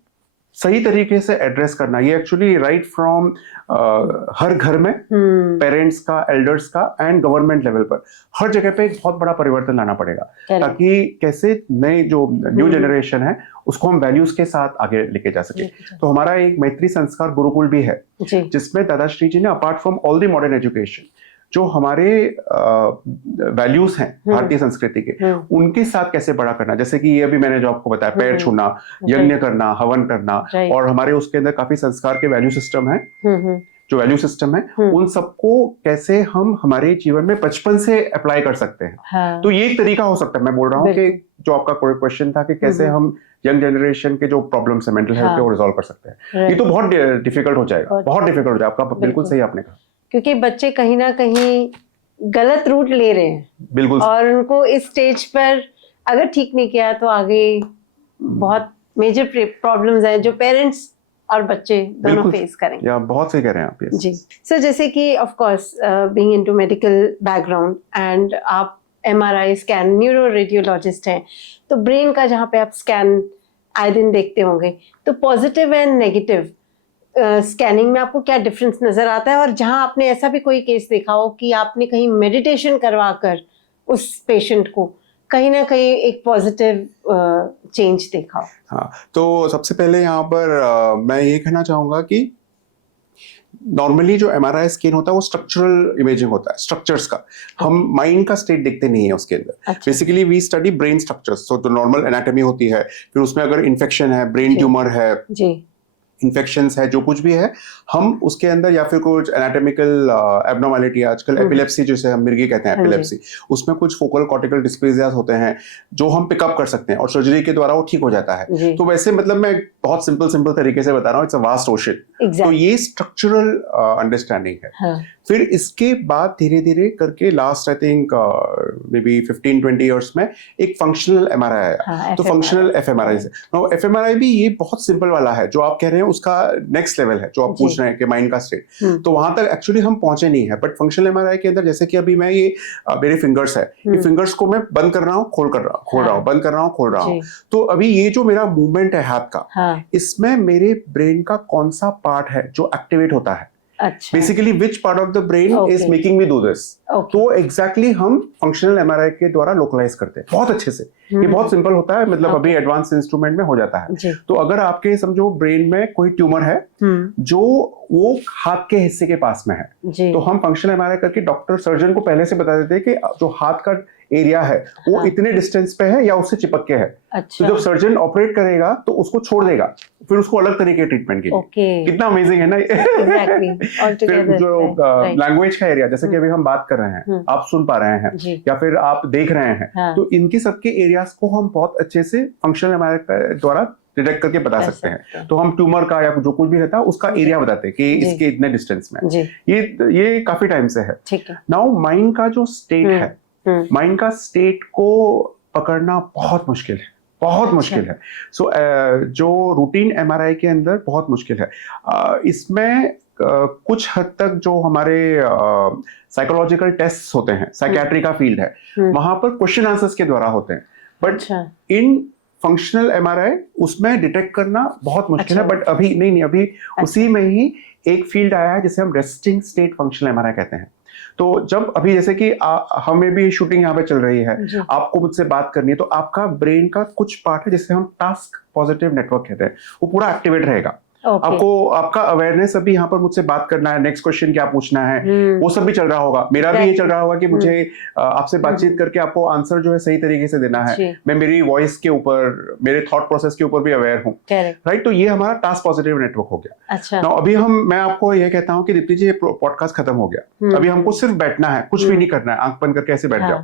सही तरीके से एड्रेस करना, ये एक्चुअली राइट फ्रॉम हर घर में, पेरेंट्स का, एल्डर्स का, एंड गवर्नमेंट लेवल पर, हर जगह पे एक बहुत बड़ा परिवर्तन लाना पड़ेगा, ताकि कैसे नए जो न्यू जनरेशन है उसको हम वैल्यूज के साथ आगे लेके जा सके। तो हमारा एक मैत्री संस्कार गुरुकुल भी है, जिसमें दादाश्री जी ने apart from all the modern education, जो हमारे वैल्यूज हैं भारतीय संस्कृति के, उनके साथ कैसे बड़ा करना, जैसे कि ये अभी मैंने जो आपको बताया, पैर छूना, यज्ञ करना, हवन करना, और हमारे उसके अंदर काफी संस्कार के वैल्यू सिस्टम है, जो वैल्यू सिस्टम है, उन सबको कैसे हम हमारे जीवन में बचपन से अप्लाई कर सकते हैं। तो ये एक तरीका हो सकता है। मैं बोल रहा हूँ कि जो आपका क्वेश्चन था कि कैसे हम यंग जनरेशन के जो प्रॉब्लम्स है मेंटल हेल्थ के, वो रिजॉल्व कर सकते हैं, ये तो बहुत डिफिकल्ट हो जाएगा, बहुत डिफिकल्ट हो जाएगा। आपका बिल्कुल सही आपने कहा, क्योंकि बच्चे कहीं ना कहीं गलत रूट ले रहे हैं, बिल्कुल, और उनको इस स्टेज पर अगर ठीक नहीं किया तो आगे बहुत मेजर प्रॉब्लम्स हैं जो पेरेंट्स और बच्चे दोनों फेस करेंगे। या बहुत सही कह रहे हैं आप। जी सर, जैसे कि of course being into medical background and आप MRI स्कैन न्यूरो रेडियोलॉजिस्ट हैं, तो ब्रेन का जहाँ पे आप स्कैन आए दिन देखते होंगे, तो पॉजिटिव एंड नेगेटिव स्कैनिंग में आपको क्या डिफरेंस नजर आता है, और जहां आपने ऐसा भी कोई केस देखा हो कि आपने कहीं मेडिटेशन करवा कर उस पेशेंट को कहीं ना कहीं एक पॉजिटिव चेंज देखा हो? हाँ, तो सबसे पहले यहाँ पर मैं ये कहना चाहूंगा कि नॉर्मली जो MRI स्कैन होता है वो स्ट्रक्चरल इमेजिंग होता है, स्ट्रक्चर्स का। हम माइंड का स्टेट देखते नहीं है उसके अंदर। Basically we study brain structures, तो नॉर्मल एनाटॉमी होती है, फिर उसमें अगर इन्फेक्शन है, ब्रेन ट्यूमर है, इन्फेक्शंस है, जो कुछ भी है, हम उसके अंदर, या फिर कुछ एनाटॉमिकल एब्नॉर्मैलिटी, आजकल एपिलेप्सी जिसे हम मिर्गी कहते हैं, एपिलेप्सी, उसमें कुछ फोकल कॉर्टिकल डिस्प्लेसियाज होते हैं जो हम पिकअप कर सकते हैं और सर्जरी के द्वारा वो ठीक हो जाता है। तो वैसे मतलब मैं बहुत सिंपल तरीके से बता रहा हूँ, इट्स अ वास्ट ओशन। तो ये स्ट्रक्चरल अंडरस्टैंडिंग है। फिर इसके बाद धीरे धीरे करके last I think may be 15-20 years में एक फंक्शनल MRI आया। तो फंक्शनल fMRI से, fMRI भी ये बहुत सिंपल वाला है, जो आप कह रहे हैं उसका नेक्स्ट लेवल है, जो आप पूछ रहे हैं कि माइंड का स्टेट, तो वहां तक एक्चुअली हम पहुंचे नहीं है। बट फंक्शनल MRI के अंदर, जैसे कि अभी मैं ये मेरे फिंगर्स है, ये फिंगर्स को मैं बंद कर रहा हूँ, खोल रहा हूँ, बंद कर रहा हूँ, खोल रहा हूँ, तो अभी ये जो मेरा मूवमेंट है हाथ का, इसमें मेरे ब्रेन का कौन सा पार्ट है जो एक्टिवेट होता है, अच्छा, basically which part of the brain is Okay. Making me do this. Okay, तो एग्जैक्टली हम फंक्शनल एमआरआई के द्वारा लोकलाइज करते हैं बहुत अच्छे से। ये बहुत सिंपल होता है, मतलब अभी एडवांस इंस्ट्रूमेंट में हो जाता है। जी, तो अगर आपके समझो ब्रेन में कोई ट्यूमर है जो वो हाथ के हिस्से के पास में है, जी, तो हम फंक्शनल एमआरआई करके डॉक्टर सर्जन को पहले से बता देते हैं कि जो हाथ का एरिया है वो हाँ। इतने डिस्टेंस पे है या उससे चिपक के है। तो अच्छा, जब सर्जन ऑपरेट करेगा तो उसको छोड़ देगा, फिर उसको अलग तरीके के ट्रीटमेंट के लिए। ओके, कितना अमेजिंग है ना। एग्जैक्टली, फिर ऑलटुगेदर, जो राइट, लैंग्वेज का एरिया, जैसे कि अभी हम बात कर रहे हैं, आप सुन पा रहे हैं जी, या फिर आप देख रहे हैं, हाँ। तो इनके सबके एरियाज को हम बहुत अच्छे से फंक्शनल एमआरआई द्वारा डिटेक्ट करके बता कर सकते हैं। तो हम ट्यूमर का या जो कुछ भी रहता है उसका जी। एरिया बताते हैं कि जी। इसके इतने डिस्टेंस में। जी, ये काफी टाइम से है। ठीक है, नाउ माइंड का जो स्टेट है, हम्म, माइंड का स्टेट को पकड़ना बहुत मुश्किल है, बहुत अच्छा। मुश्किल है। सो जो रूटीन एमआरआई के अंदर बहुत मुश्किल है। इसमें कुछ हद तक जो हमारे साइकोलॉजिकल टेस्ट होते हैं, साइकेट्री का फील्ड है, वहां पर क्वेश्चन आंसर्स के द्वारा होते हैं, बट अच्छा, इन फंक्शनल एमआरआई उसमें डिटेक्ट करना बहुत मुश्किल है। अच्छा। बट अभी नहीं, अभी उसी में ही एक फील्ड आया है जिसे हम रेस्टिंग स्टेट फंक्शनल एमआरआई कहते हैं। तो जब अभी जैसे कि हमें भी शूटिंग यहाँ पे चल रही है, जी, आपको मुझसे बात करनी है, तो आपका ब्रेन का कुछ पार्ट है जिसे हम टास्क पॉजिटिव नेटवर्क कहते हैं, वो पूरा एक्टिवेट रहेगा। ओके, आपको आपका अवेयरनेस अभी यहाँ पर मुझसे बात करना है, नेक्स्ट क्वेश्चन क्या पूछना है, वो सब भी चल रहा होगा। मेरा भी ये चल रहा होगा कि मुझे आपसे बातचीत करके आपको आंसर जो है सही तरीके से देना जी। है। मैं मेरी वॉइस के ऊपर, मेरे थॉट प्रोसेस के ऊपर भी अवेयर हूँ, करेक्ट, राइट। तो ये हमारा टास्क पॉजिटिव नेटवर्क हो गया। अच्छा, Now, अभी मैं आपको ये कहता हूँ कि दीप्ति जी, ये पॉडकास्ट खत्म हो गया, अभी हमको सिर्फ बैठना है, कुछ भी नहीं करना है, आंख बंद करके ऐसे बैठ हाँ। जाओ।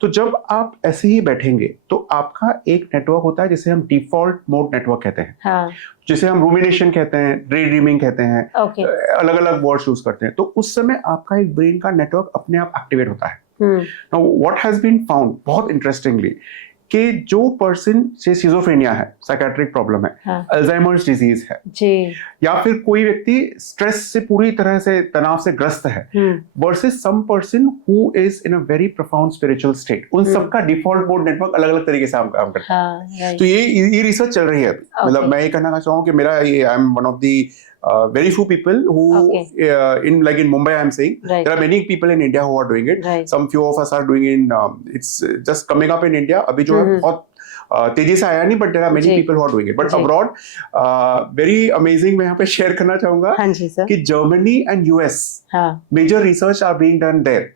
तो जब आप ऐसे ही बैठेंगे तो आपका एक नेटवर्क होता है जिसे हम डिफॉल्ट मोड नेटवर्क कहते हैं, हाँ, जिसे हम रूमिनेशन कहते हैं, ड्रे ड्रीमिंग कहते हैं, ओके, अलग अलग वर्ड्स यूज करते हैं। तो उस समय आपका एक ब्रेन का नेटवर्क अपने आप एक्टिवेट होता है। Now, what has been found बहुत इंटरेस्टिंगली कि जो पर्सन से सिजोफ्रेनिया है, साइकेट्रिक प्रॉब्लम है, हाँ, अल्जाइमर्स डिजीज है, जी, या फिर कोई व्यक्ति स्ट्रेस से पूरी तरह से तनाव से ग्रस्त है, versus some person who is in a very profound spiritual state, उन सबका डिफॉल्ट मोड नेटवर्क अलग अलग तरीके से काम करता है। हाँ, राइट, तो ये रिसर्च चल रही है अभी। मतलब Okay. मैं ये कहना चाहूँ कि मेरा ये, I am one of the very few people who in Mumbai, I'm saying Right. there are many people in India who are doing it. Right. Some few of us are doing in it's just coming up in India अभी जो है बहुत तेजी से आया नहीं, but there are many ji. people who are doing it. But ji. abroad very amazing, मैं यहाँ पे शेयर करना चाहूंगा हाँ जी सर, कि Germany and US हाँ, major research are being done there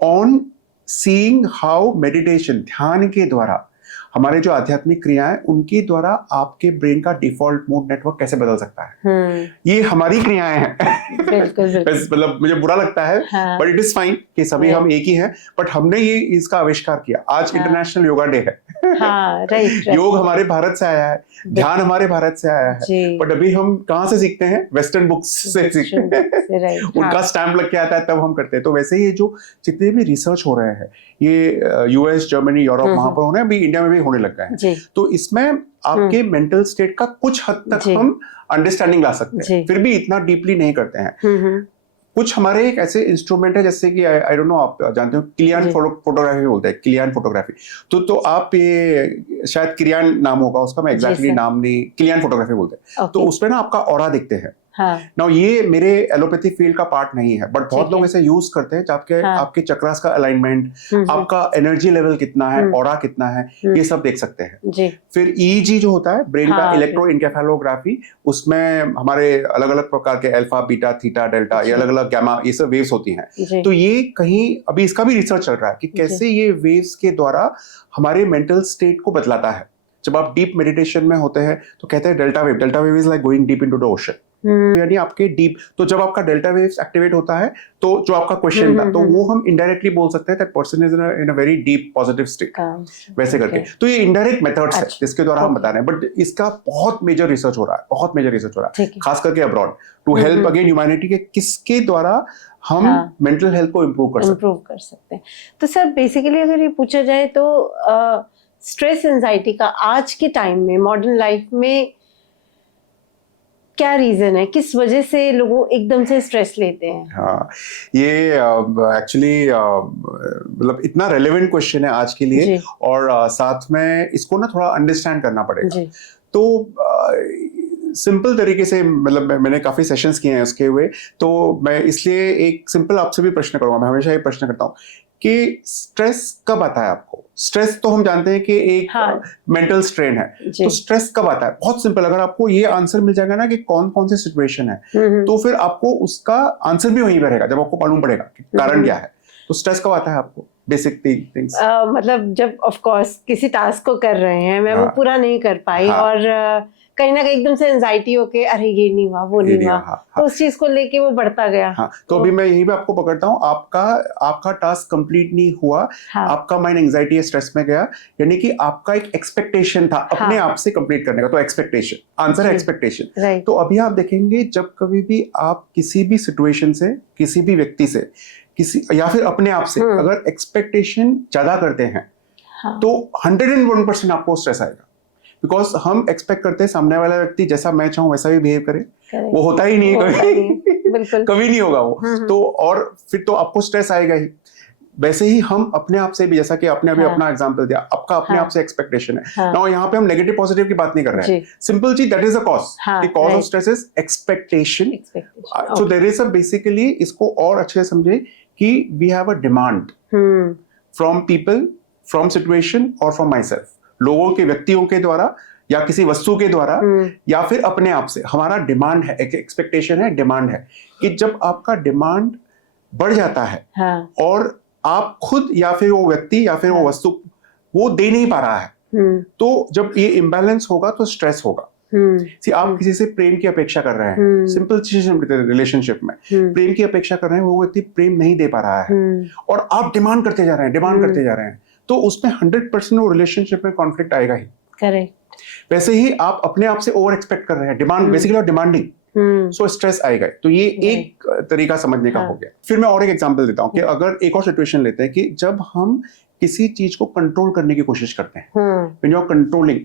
on seeing how meditation, ध्यान के द्वारा हमारे जो आध्यात्मिक क्रियाएं, उनके द्वारा आपके ब्रेन का डिफॉल्ट मोड नेटवर्क कैसे बदल सकता है। ये हमारी क्रियाएं हैं। बिल्कुल, बिल्कुल, मतलब मुझे बुरा लगता है, हाँ। बट इट इज फाइन कि सभी Right. हम एक ही हैं, बट हमने ये इसका आविष्कार किया। आज हाँ। इंटरनेशनल योगा डे है। हाँ, राइट, योग हमारे भारत से आया है, ध्यान हमारे भारत से आया है, जी, बट अभी हम कहाँ से सीखते हैं? वेस्टर्न बुक्स से सीखते हैं। राइट, उनका स्टैम्प लग के आता है, तब हम करते हैं। तो वैसे ही ये जो जितने भी रिसर्च हो रहे हैं, ये यूएस, जर्मनी, यूरोप, वहां पर हो रहे हैं, अभी इंडिया में भी होने लग गए हैं। जी, तो इसमें आपके मेंटल स्टेट का कुछ हद तक जी। हम अंडरस्टैंडिंग ला सकते हैं, जी। फिर भी इतना डीपली नहीं करते हैं। कुछ हमारे एक ऐसे इंस्ट्रूमेंट है, जैसे कि आई डोंट नो, आप जानते हो, किलियन जी। फोटोग्राफी बोलते हैं, किलियन फोटोग्राफी। तो आप ये शायद किलियन नाम होगा उसका, मैं एग्जैक्टली सर। नाम नहीं, किलियन फोटोग्राफी बोलते हैं। तो ओके, उसमें ना आपका ऑरा दिखते हैं। हाँ, नाउ ये मेरे एलोपैथी फील्ड का पार्ट नहीं है, बट बहुत ठीक लोग है। इसे यूज करते हैं, आपके हाँ। आपके चक्रास का अलाइनमेंट, आपका एनर्जी लेवल कितना है, ऑरा कितना है, ये सब देख सकते हैं। जी, फिर ईईजी जो होता है, ब्रेन का हाँ, इलेक्ट्रोएन्केफेलोग्राफी, उसमें हमारे अलग अलग प्रकार के अल्फा, बीटा, थीटा, डेल्टा, ये जी। अलग अलग गामा, ये सब वेव्स होती हैं। जी, तो ये कहीं अभी इसका भी रिसर्च चल रहा है कि कैसे ये वेव्स के द्वारा हमारे मेंटल स्टेट को बदलाता है। जब आप डीप मेडिटेशन में होते हैं तो कहते हैं delta wave is like going deep into the ocean, यानी आपके डीप। तो जब आपका डेल्टा वेव्स एक्टिवेट होता है, तो जो आपका क्वेश्चन था, तो वो हम इनडायरेक्टली बोल सकते हैं that person is in a very deep positive state, वैसे करके। तो ये इनडायरेक्ट मेथड्स है अच्छा। जिसके द्वारा हम बता रहे हैं, बट इसका बहुत मेजर रिसर्च हो रहा है, बहुत मेजर रिसर्च हो रहा है, ठीक है। खास करके abroad, to help again humanity के किसके द्वारा हम हाँ। मेंटल हेल्थ को इम्प्रूव कर सकते इम्प्रूव कर सकते हैं। तो सर बेसिकली अगर ये पूछा जाए तो स्ट्रेस एंजाइटी का आज के टाइम में, मॉडर्न लाइफ में क्या रीजन है, किस वजह से लोग एकदम से स्ट्रेस लेते हैं? हाँ, ये एक्चुअली मतलब इतना रेलेवेंट क्वेश्चन है आज के लिए, जी। और साथ में इसको ना थोड़ा अंडरस्टैंड करना पड़ेगा। जी, तो सिंपल तरीके से, मतलब मैंने काफी सेशंस किए हैं उसके हुए, तो मैं इसलिए एक सिंपल आपसे भी प्रश्न करूंगा। मैं हमेशा ये प्रश्न करता हूँ कि स्ट्रेस कब आता है आपको? स्ट्रेस तो हम जानते हैं कि एक मेंटल स्ट्रेन है, तो स्ट्रेस कब आता है? बहुत सिंपल, अगर आपको ये आंसर मिल जाएगा ना कि कौन कौन सी सिचुएशन है, तो फिर आपको उसका आंसर भी वहीं पर रहेगा जब आपको मालूम पड़ेगा कि कारण क्या है। तो स्ट्रेस कब आता है आपको? बेसिक थिंग्स मतलब जब ऑफ कोर्स किसी टास्क को कर रहे हैं, मैं वो पूरा नहीं कर पाई, और कहीं ना कहीं एकदम से एंजाइटी होके अरे ये नहीं हुआ वो नहीं हुआ, तो उस चीज को लेके वो बढ़ता गया। तो अभी मैं यही भी आपको पकड़ता हूँ, आपका टास्क कंप्लीट नहीं हुआ, आपका माइंड एंजाइटी या स्ट्रेस में गया, यानी कि आपका एक एक्सपेक्टेशन था अपने आप से कंप्लीट करने का। तो एक्सपेक्टेशन, आंसर है एक्सपेक्टेशन। तो अभी आप देखेंगे जब कभी भी आप किसी भी सिचुएशन से, किसी भी व्यक्ति से, किसी या फिर अपने आप से अगर एक्सपेक्टेशन ज्यादा करते हैं, तो 101% आपको स्ट्रेस आएगा। बिकॉज हम एक्सपेक्ट करते हैं सामने वाला व्यक्ति जैसा मैं चाहूँ वैसा भी बिहेव करे, वो होता ही नहीं है कभी कभी नहीं होगा वो। तो और फिर तो आपको स्ट्रेस आएगा ही। वैसे ही हम अपने आप से भी, जैसा कि आपने अभी अपना एग्जांपल दिया, आपका अपने आप से एक्सपेक्टेशन है ना। यहाँ पे हम नेगेटिव पॉजिटिव की बात नहीं कर रहे हैं, सिंपल चीज, that is the cause. Cause of stress is expectation. So there is a basically, इसको और अच्छे से समझे कि we have a demand from people, from situation और फ्रॉम माई सेल्फ। लोगों के, व्यक्तियों के द्वारा या किसी वस्तु के द्वारा या फिर अपने आप से हमारा डिमांड है, एक एक्सपेक्टेशन है, डिमांड है कि जब आपका डिमांड बढ़ जाता है और आप खुद या फिर वो व्यक्ति या फिर वो वस्तु वो दे नहीं पा रहा है, तो जब ये इम्बैलेंस होगा तो स्ट्रेस होगा। आप किसी से प्रेम की अपेक्षा कर रहे हैं, सिंपल चीज, रिलेशनशिप में प्रेम की अपेक्षा कर रहे हैं, वो व्यक्ति प्रेम नहीं दे पा रहा है और आप डिमांड करते जा रहे हैं, डिमांड करते जा रहे हैं, तो उसमें 100% वो रिलेशनशिप में कॉन्फ्लिक्ट आएगा ही। करेक्ट। वैसे ही आप अपने आप से ओवर एक्सपेक्ट कर रहे हैं, डिमांड, बेसिकली आप डिमांडिंग, सो स्ट्रेस आएगा। तो ये एक तरीका समझने का हो गया। फिर मैं और एक एग्जांपल देता हूँ कि अगर एक और सिचुएशन लेते हैं कि जब हम किसी चीज को कंट्रोल करने की कोशिश करते हैं, व्हेन यू आर कंट्रोलिंग,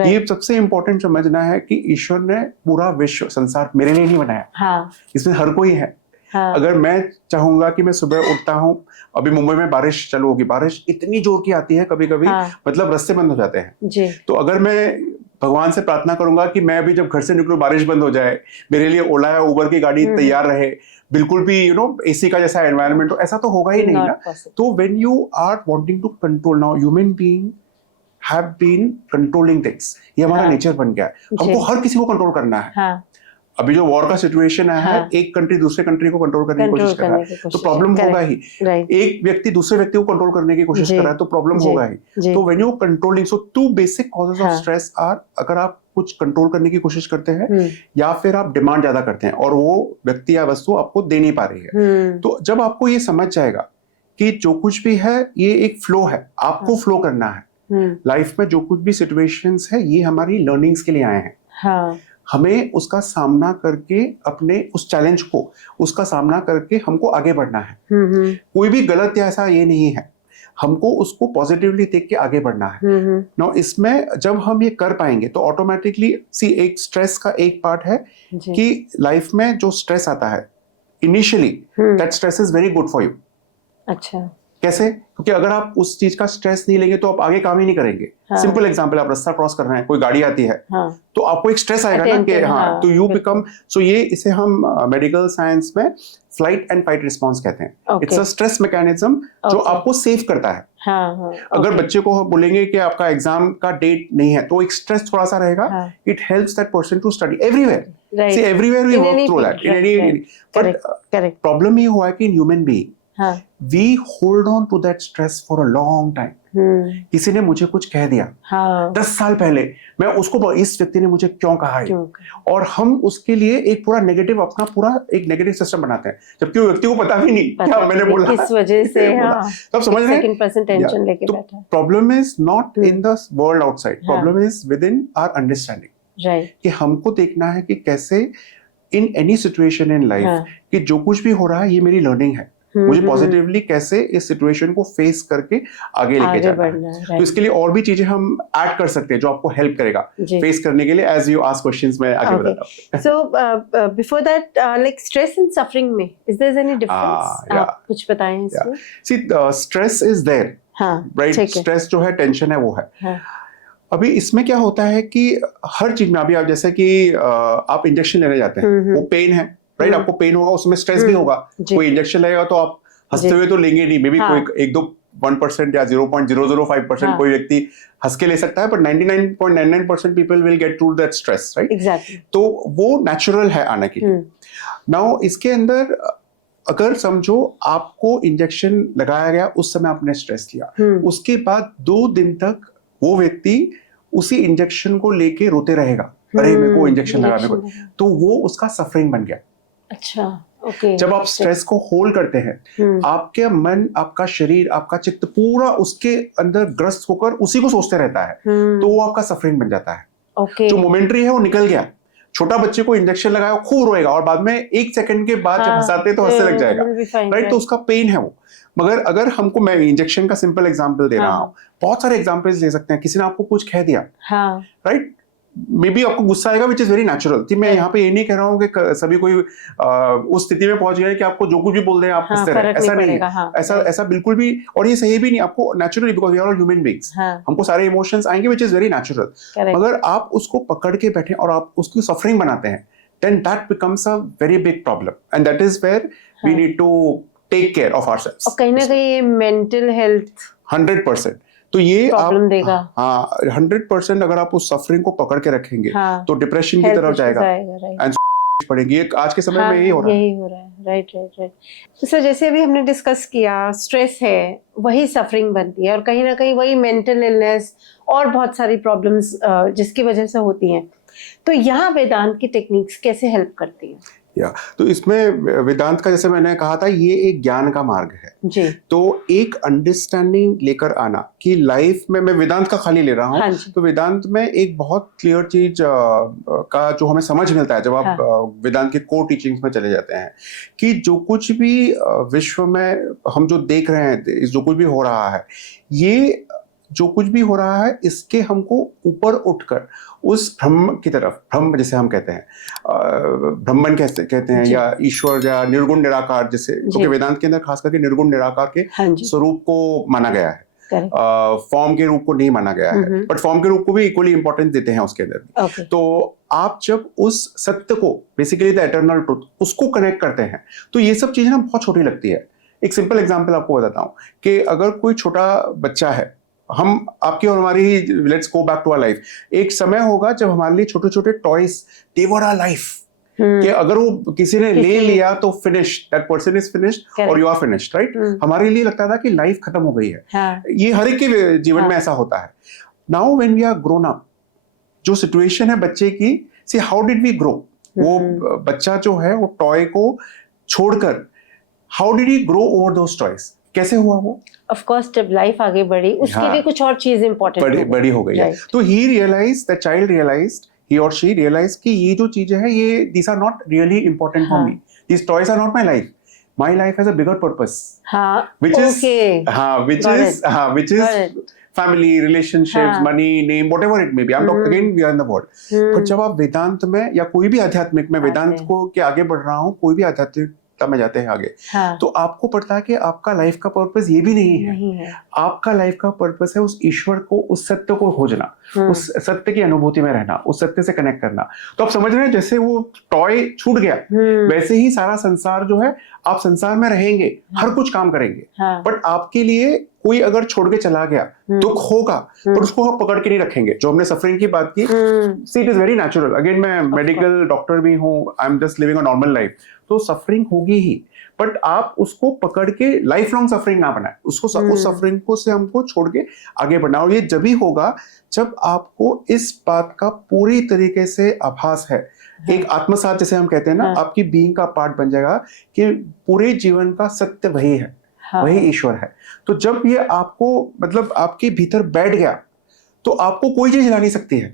ये सबसे इंपॉर्टेंट समझना है कि ईश्वर ने पूरा विश्व, संसार मेरे लिए नहीं बनाया, इसमें हर कोई है। अगर मैं चाहूंगा कि मैं सुबह उठता हूँ, अभी मुंबई में बारिश चालू होगी, बारिश इतनी जोर की आती है कभी कभी, मतलब रास्ते बंद हो जाते हैं। तो अगर मैं भगवान से प्रार्थना करूंगा कि मैं अभी जब घर से निकलूं बारिश बंद हो जाए, मेरे लिए ओला या उबर की गाड़ी तैयार रहे, बिल्कुल भी एसी का जैसा एनवायरनमेंट हो, ऐसा तो होगा ही नहीं ना। तो when you are wanting to control, now human being have been controlling things, ये हमारा नेचर बन गया है, हमको हर किसी को कंट्रोल करना है। अभी जो वॉर का सिचुएशन है, एक कंट्री दूसरे कंट्री को कंट्रोल करने की कोशिश कर रहा है, तो प्रॉब्लम होगा ही। एक व्यक्ति दूसरे व्यक्ति को कंट्रोल करने की कोशिश कर रहा है, तो प्रॉब्लम होगा ही। तो when you controlling, so two basic causes of stress are, अगर आप कुछ कंट्रोल करने की कोशिश करते हैं या फिर आप डिमांड ज्यादा करते हैं और वो व्यक्ति या वस्तु आपको दे नहीं पा रही है। तो जब आपको ये समझ जाएगा कि जो कुछ भी है ये एक फ्लो है, आपको फ्लो करना है लाइफ में, जो कुछ भी सिचुएशंस है ये हमारी लर्निंग्स के लिए आए हैं, हमें उसका सामना करके, अपने उस चैलेंज को, उसका सामना करके हमको आगे बढ़ना है। कोई भी गलत या ऐसा ये नहीं है, हमको उसको पॉजिटिवली देख के आगे बढ़ना है। नो, इसमें जब हम ये कर पाएंगे तो ऑटोमेटिकली एक स्ट्रेस का एक पार्ट है कि लाइफ में जो स्ट्रेस आता है initially, that stress is very good for you. अच्छा, कैसे? क्योंकि अगर आप उस चीज का स्ट्रेस नहीं लेंगे तो आप आगे काम ही नहीं करेंगे। सिंपल एग्जांपल, आप रास्ता क्रॉस कर रहे हैं, कोई गाड़ी आती है, तो आपको एक स्ट्रेस आएगा ना कि तो यू बिकम, सो ये इसे हम मेडिकल साइंस में फ्लाइट एंड फाइट रिस्पॉन्स कहते हैं। इट्स अ स्ट्रेस मैकेनिज्म जो आपको सेव करता है। अगर बच्चे को बोलेंगे कि आपका एग्जाम का डेट नहीं है, तो एक स्ट्रेस थोड़ा सा रहेगा, it helps that person to study everywhere. See everywhere we work through that in any, but problem ये हुआ है कि in human being we hold on to that stress for a long time. किसी ने मुझे कुछ कह दिया 10 साल पहले, मैं उसको, इस व्यक्ति ने मुझे क्यों कहा है, और हम उसके लिए एक पूरा नेगेटिव, अपना पूरा एक नेगेटिव सिस्टम बनाते हैं, जबकि वो व्यक्ति को पता भी नहीं क्या मैंने बोला, किस वजह से। तो आप समझ रहे हैं, problem is not in the world outside, problem is within our understanding. कि हमको देखना है कि कैसे in any situation in life कि जो कुछ भी हो रहा है ये मेरी लर्निंग है, मुझे पॉजिटिवली कैसे इस सिचुएशन को फेस करके आगे लेके जाना है। तो इसके लिए और भी चीजें हम ऐड कर सकते हैं जो आपको हेल्प करेगा फेस करने के लिए, एज यू आस्क क्वेश्चंस में आगे बताता हूं। So before that, like stress and suffering में इज देयर एनी डिफरेंस? आप कुछ बताएं इसमें। See, stress is there, right? Stress जो है, टेंशन है, वो है। अभी इसमें क्या होता है कि हर चीज में अभी आप जैसे कि आप इंजेक्शन लेने जाते हैं, वो पेन है, राइट? आपको पेन होगा, उसमें स्ट्रेस भी होगा। कोई इंजेक्शन लगेगा तो आप हंसते हुए तो लेंगे नहीं, मे बी कोई 1% या 0.005% कोई व्यक्ति हंस के ले सकता है, but 99.99% people will get through that stress, right? Exactly. तो वो नेचुरल है आने के लिए। नाउ इसके अंदर अगर समझो आपको इंजेक्शन लगाया गया, उस समय आपने स्ट्रेस लिया, उसके बाद 2 दिन तक वो व्यक्ति उसी इंजेक्शन को लेके रोते रहेगा, अरे मेरे को इंजेक्शन लगाने को, तो वो उसका सफरिंग बन गया। अच्छा, ओके। जब आप स्ट्रेस को होल्ड करते हैं, आपके मन, आपका शरीर, आपका चित्त पूरा उसके अंदर ग्रस्त होकर उसी को सोचते रहता है, तो वो आपका सफरिंग बन जाता है। ओके। जो मोमेंट्री है वो निकल गया। छोटा बच्चे को इंजेक्शन लगाया, खूब रोएगा, और बाद में 1 सेकंड के बाद जब हंसाते तो हंसने लग जाएगा, राइट? तो उसका पेन है वो। मगर अगर हमको, मैं इंजेक्शन का सिंपल एग्जांपल दे रहा हूँ, बहुत सारे एग्जांपल्स ले सकते हैं। किसी ने आपको कुछ कह दिया, राइट? मे बी आपको गुस्सा आएगा, विच इज वेरी नेचुरल। मैं यहाँ पे ये नहीं कह रहा हूँ कि सभी कोई उस स्थिति में पहुंच गए कि आपको जो कुछ भी बोल रहे हैं आप हंसते रहे, ऐसा नहीं है। ऐसा बिल्कुल भी, और ये सही भी नहीं। आपको naturally, because we are all human beings, हमको सारे इमोशंस आएंगे, विच इज वेरी नेचुरल। मगर आप उसको पकड़ के बैठे और आप उसकी सफरिंग बनाते हैं, then that becomes a very big problem, and that is where we need to take care of ourselves. और कहीं ना कहीं ये मेंटल हेल्थ 100%। तो ये प्रॉब्लम देगा। हाँ, 100% अगर आप उस सफरिंग को पकड़ के रखेंगे, तो डिप्रेशन की तरफ जाएगा, एंड पड़ेगी। आज के समय में यही हो रहा है। राइट। तो सर, जैसे अभी हमने डिस्कस किया, स्ट्रेस है वही सफरिंग बनती है, और कहीं ना कहीं वही मेंटल इलनेस और बहुत सारी प्रॉब्लम्स जिसकी वजह से होती हैं। तो यहाँ वेदांत की टेक्निक्स कैसे हेल्प करती है? तो इसमें वेदांत का, जैसे मैंने कहा था, ये एक ज्ञान का मार्ग है जी। तो एक अंडरस्टैंडिंग लेकर आना कि लाइफ में, मैं वेदांत का खाली ले रहा हूँ, तो वेदांत में एक बहुत क्लियर चीज का जो हमें समझ मिलता है जब आप वेदांत के कोर टीचिंग्स में चले जाते हैं, कि जो कुछ भी विश्व में हम जो देख रहे हैं, जो कुछ भी हो रहा है, ये जो कुछ भी हो रहा है, इसके हमको ऊपर उठकर उस ब्रह्म की तरफ, ब्रह्म जिसे हम कहते हैं, ब्रह्मन कहते हैं, या ईश्वर, या निर्गुण निराकार, जिसे, क्योंकि वेदांत के अंदर खास करके निर्गुण निराकार के स्वरूप को माना गया है, फॉर्म के रूप को नहीं माना गया है, बट फॉर्म के रूप को भी इक्वली इंपॉर्टेंस देते हैं उसके अंदर। तो आप जब उस सत्य को, बेसिकली द एटर्नल ट्रुथ, उसको कनेक्ट करते हैं, तो ये सब चीजें ना बहुत छोटी लगती है। एक सिंपल एग्जाम्पल आपको बताता हूँ कि अगर कोई छोटा बच्चा है, हम आपकी और हमारी ही, let's go back to our life, एक समय होगा जब हमारे लिए छोटे छोटे toys, they were our life, कि अगर वो किसी ने ले लिया तो finished, that person is finished और यू आर फिनिश्ड, राइट? हमारे लिए लगता था कि लाइफ खत्म हो गई है। ये हर एक के जीवन में ऐसा होता है। Now when we are grown up, जो सिचुएशन है बच्चे की, see how did we grow? वो बच्चा जो है वो टॉय को छोड़कर, how did he grow over those toys? कैसे हुआ वो? ऑफ कोर्स जब लाइफ आगे बढ़ी, उसके लिए कुछ और चीज इंपॉर्टेंट बड़ी हो गई है। तो he realized, the child realized, he और शी रियलाइज्ड कि ये जो चीजें हैं, ये these are not really important for me, these toys are not my life, my life has a bigger purpose, which is family, relationships, money, name, whatever it may be. I am talking again, we are in the world. But जब आप वेदांत में, या कोई भी आध्यात्मिक में, वेदांत को के आगे बढ़ रहा हूँ, कोई भी आध्यात्मिक में जाते हैं आगे, तो आपको पता है कि आपका लाइफ का पर्पस ये भी नहीं है। आपका लाइफ का पर्पस है उस ईश्वर को, उस सत्य को खोजना, उस सत्य की अनुभूति में रहना, उस सत्य से कनेक्ट करना। तो आप समझ रहे हैं, जैसे वो टॉय छूट गया, वैसे ही सारा संसार जो है, आप संसार में रहेंगे, हर कुछ काम करेंगे, बट आपके लिए कोई अगर छोड़ के चला गया, दुख होगा, पर उसको आप पकड़ के नहीं रखेंगे। जो हमने सफरिंग की बात की, see it is very natural. Again, मैं मेडिकल डॉक्टर भी हूँ, I am just living a normal life, तो सफरिंग होगी ही, बट आप उसको पकड़ के लाइफ लॉन्ग सफरिंग ना बनाए, उसको उस सफरिंग को से हमको छोड़ के आगे बढ़ना। और ये जब ही होगा जब आपको इस बात का पूरी तरीके से आभास है, एक आत्मसात जिसे हम कहते हैं ना, आपकी बीइंग का पार्ट बन जाएगा कि पूरे जीवन का सत्य वही है, वही ईश्वर है। तो जब ये आपको, मतलब आपके भीतर बैठ गया, तो आपको कोई चीज हिला नहीं सकती है,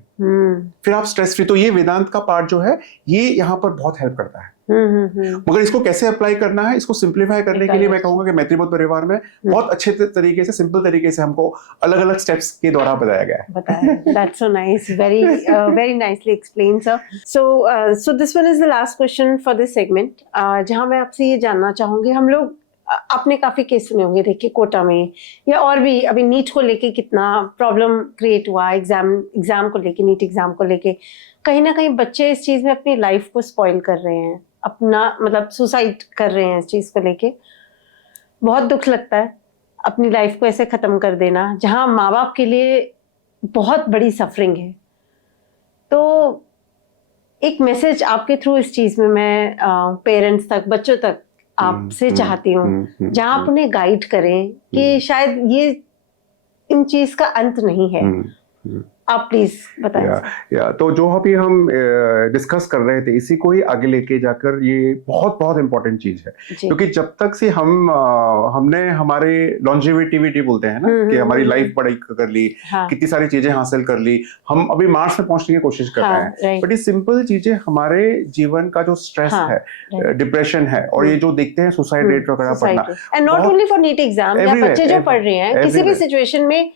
फिर आप स्ट्रेस फ्री। तो ये वेदांत का पार्ट जो है, ये यहाँ पर बहुत हेल्प करता है। मगर इसको कैसे अप्लाई करना है, इसको सिंप्लीफाई करने के लिए मैं कहूंगा कि मैत्रीबोध परिवार में बहुत अच्छे तरीके से, सिंपल तरीके से हमको अलग अलग स्टेप्स के द्वारा बताया गया है। That's so nice, very nicely explained, sir. So this one is the last question for this segment, जहां मैं आपसे ये जानना चाहूंगी, हम लोग आपने काफी केस सुने होंगे, देखिए कोटा में या और भी, अभी नीट को लेके कितना प्रॉब्लम क्रिएट हुआ, एग्जाम को लेके, नीट एग्जाम को लेके कहीं ना कहीं बच्चे इस चीज में अपनी लाइफ को स्पॉइल कर रहे हैं, अपना मतलब सुसाइड कर रहे हैं इस चीज को लेके। बहुत दुख लगता है अपनी लाइफ को ऐसे खत्म कर देना, जहाँ माँ बाप के लिए बहुत बड़ी सफरिंग है। तो एक मैसेज आपके थ्रू इस चीज में मैं पेरेंट्स तक, बच्चों तक आपसे चाहती हूँ, जहाँ आप उन्हें गाइड करें कि शायद ये इन चीज का अंत नहीं है। आप प्लीज बताएं। तो जो अभी हम डिस्कस कर रहे थे, इसी को ही आगे लेके जाकर, ये बहुत बहुत इंपॉर्टेंट चीज है, क्योंकि जब तक से हमने हमारे लॉन्जेविटी बोलते हैं ना, कि हमारी लाइफ बड़ी कर ली, कितनी सारी चीजें हासिल कर ली, हम अभी मार्स में पहुंचने की कोशिश कर रहे हैं, बट ये सिंपल चीजें हमारे जीवन का जो स्ट्रेस है, डिप्रेशन है, और ये जो देखते हैं सुसाइड रेट वगैरह बढ़ना, and not only for NEET exam, या बच्चे जो पढ़ रहे हैं किसी भी सिचुएशन में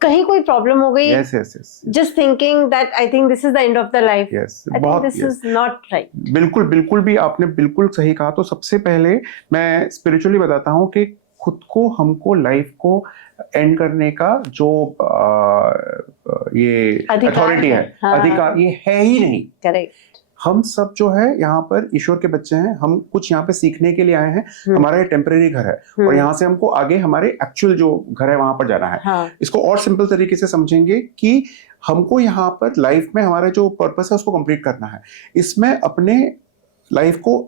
कहीं कोई प्रॉब्लम हो गई, just thinking that I think this is the end of the life, I think this is not right. बिल्कुल भी आपने बिल्कुल सही कहा। तो सबसे पहले मैं स्पिरिचुअली बताता हूँ कि खुद को, हमको लाइफ को एंड करने का जो ये अथॉरिटी है, अधिकार ये है ही नहीं। करेक्ट। हम सब जो है यहाँ पर ईश्वर के बच्चे हैं, हम कुछ यहाँ पे सीखने के लिए आए हैं। हमारा ये टेम्परेरी घर है और यहाँ से हमको आगे हमारे एक्चुअल जो घर है वहां पर जाना है। इसको और सिंपल तरीके से समझेंगे कि हमको यहाँ पर लाइफ में हमारा जो पर्पस है उसको कंप्लीट करना है। इसमें अपने लाइफ को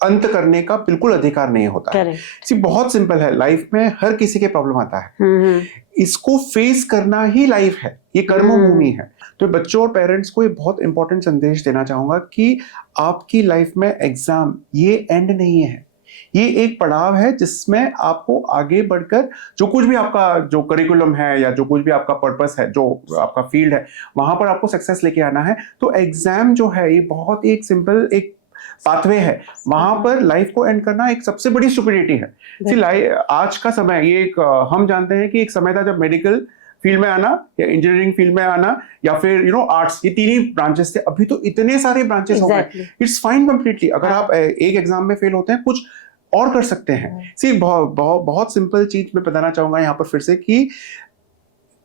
अंत करने का बिल्कुल अधिकार नहीं होता है। बहुत सिंपल है, लाइफ में हर किसी के प्रॉब्लम आता है, इसको फेस करना ही लाइफ है, ये कर्म भूमि है। तो बच्चों और पेरेंट्स को ये बहुत इंपॉर्टेंट संदेश देना चाहूंगा कि आपकी लाइफ में एग्जाम ये एंड नहीं है, ये एक पड़ाव है जिसमें आपको आगे बढ़कर जो कुछ भी आपका जो करिकुलम है या जो कुछ भी आपका पर्पस है, जो आपका फील्ड है, वहां पर आपको सक्सेस लेके आना है। तो एग्जाम जो है ये बहुत एक सिंपल एक पाथवे है, वहां पर लाइफ को एंड करना एक सबसे बड़ी स्टुपिडिटी है। आज का समय ये एक हम जानते हैं कि एक समय था जब मेडिकल फील्ड में आना या इंजीनियरिंग फील्ड में आना या फिर आर्ट्स, ये तीन ही ब्रांचेस थे। अभी तो इतने सारे ब्रांचेस हो गए, इट्स फाइन कंप्लीटली। अगर आप एक एग्जाम में फेल होते हैं, कुछ और कर सकते हैं। बहुत सिंपल चीज मैं बताना चाहूंगा यहाँ पर फिर से कि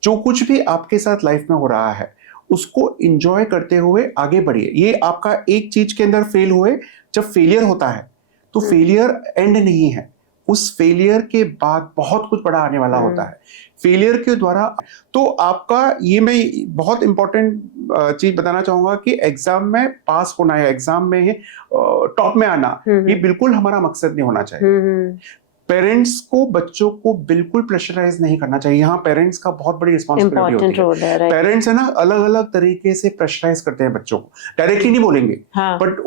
जो कुछ भी आपके साथ लाइफ में हो रहा है उसको एंजॉय करते हुए आगे बढ़िए। ये आपका एक चीज के अंदर फेल हुए, जब फेलियर होता है तो फेलियर एंड नहीं है, उस फेलियर के बाद बहुत कुछ बड़ा आने वाला होता है फेलियर के द्वारा। तो आपका ये मैं बहुत इंपॉर्टेंट चीज बताना चाहूंगा कि एग्जाम में पास होना या एग्जाम में टॉप में आना, ये बिल्कुल हमारा मकसद नहीं होना चाहिए। पेरेंट्स को बच्चों को बिल्कुल प्रेशराइज नहीं करना चाहिए। यहाँ पेरेंट्स का बहुत बड़ी रिस्पॉन्सिबिलिटी होती है। पेरेंट्स है ना, अलग अलग तरीके से प्रेशराइज करते हैं बच्चों को, डायरेक्टली नहीं बोलेंगे, बट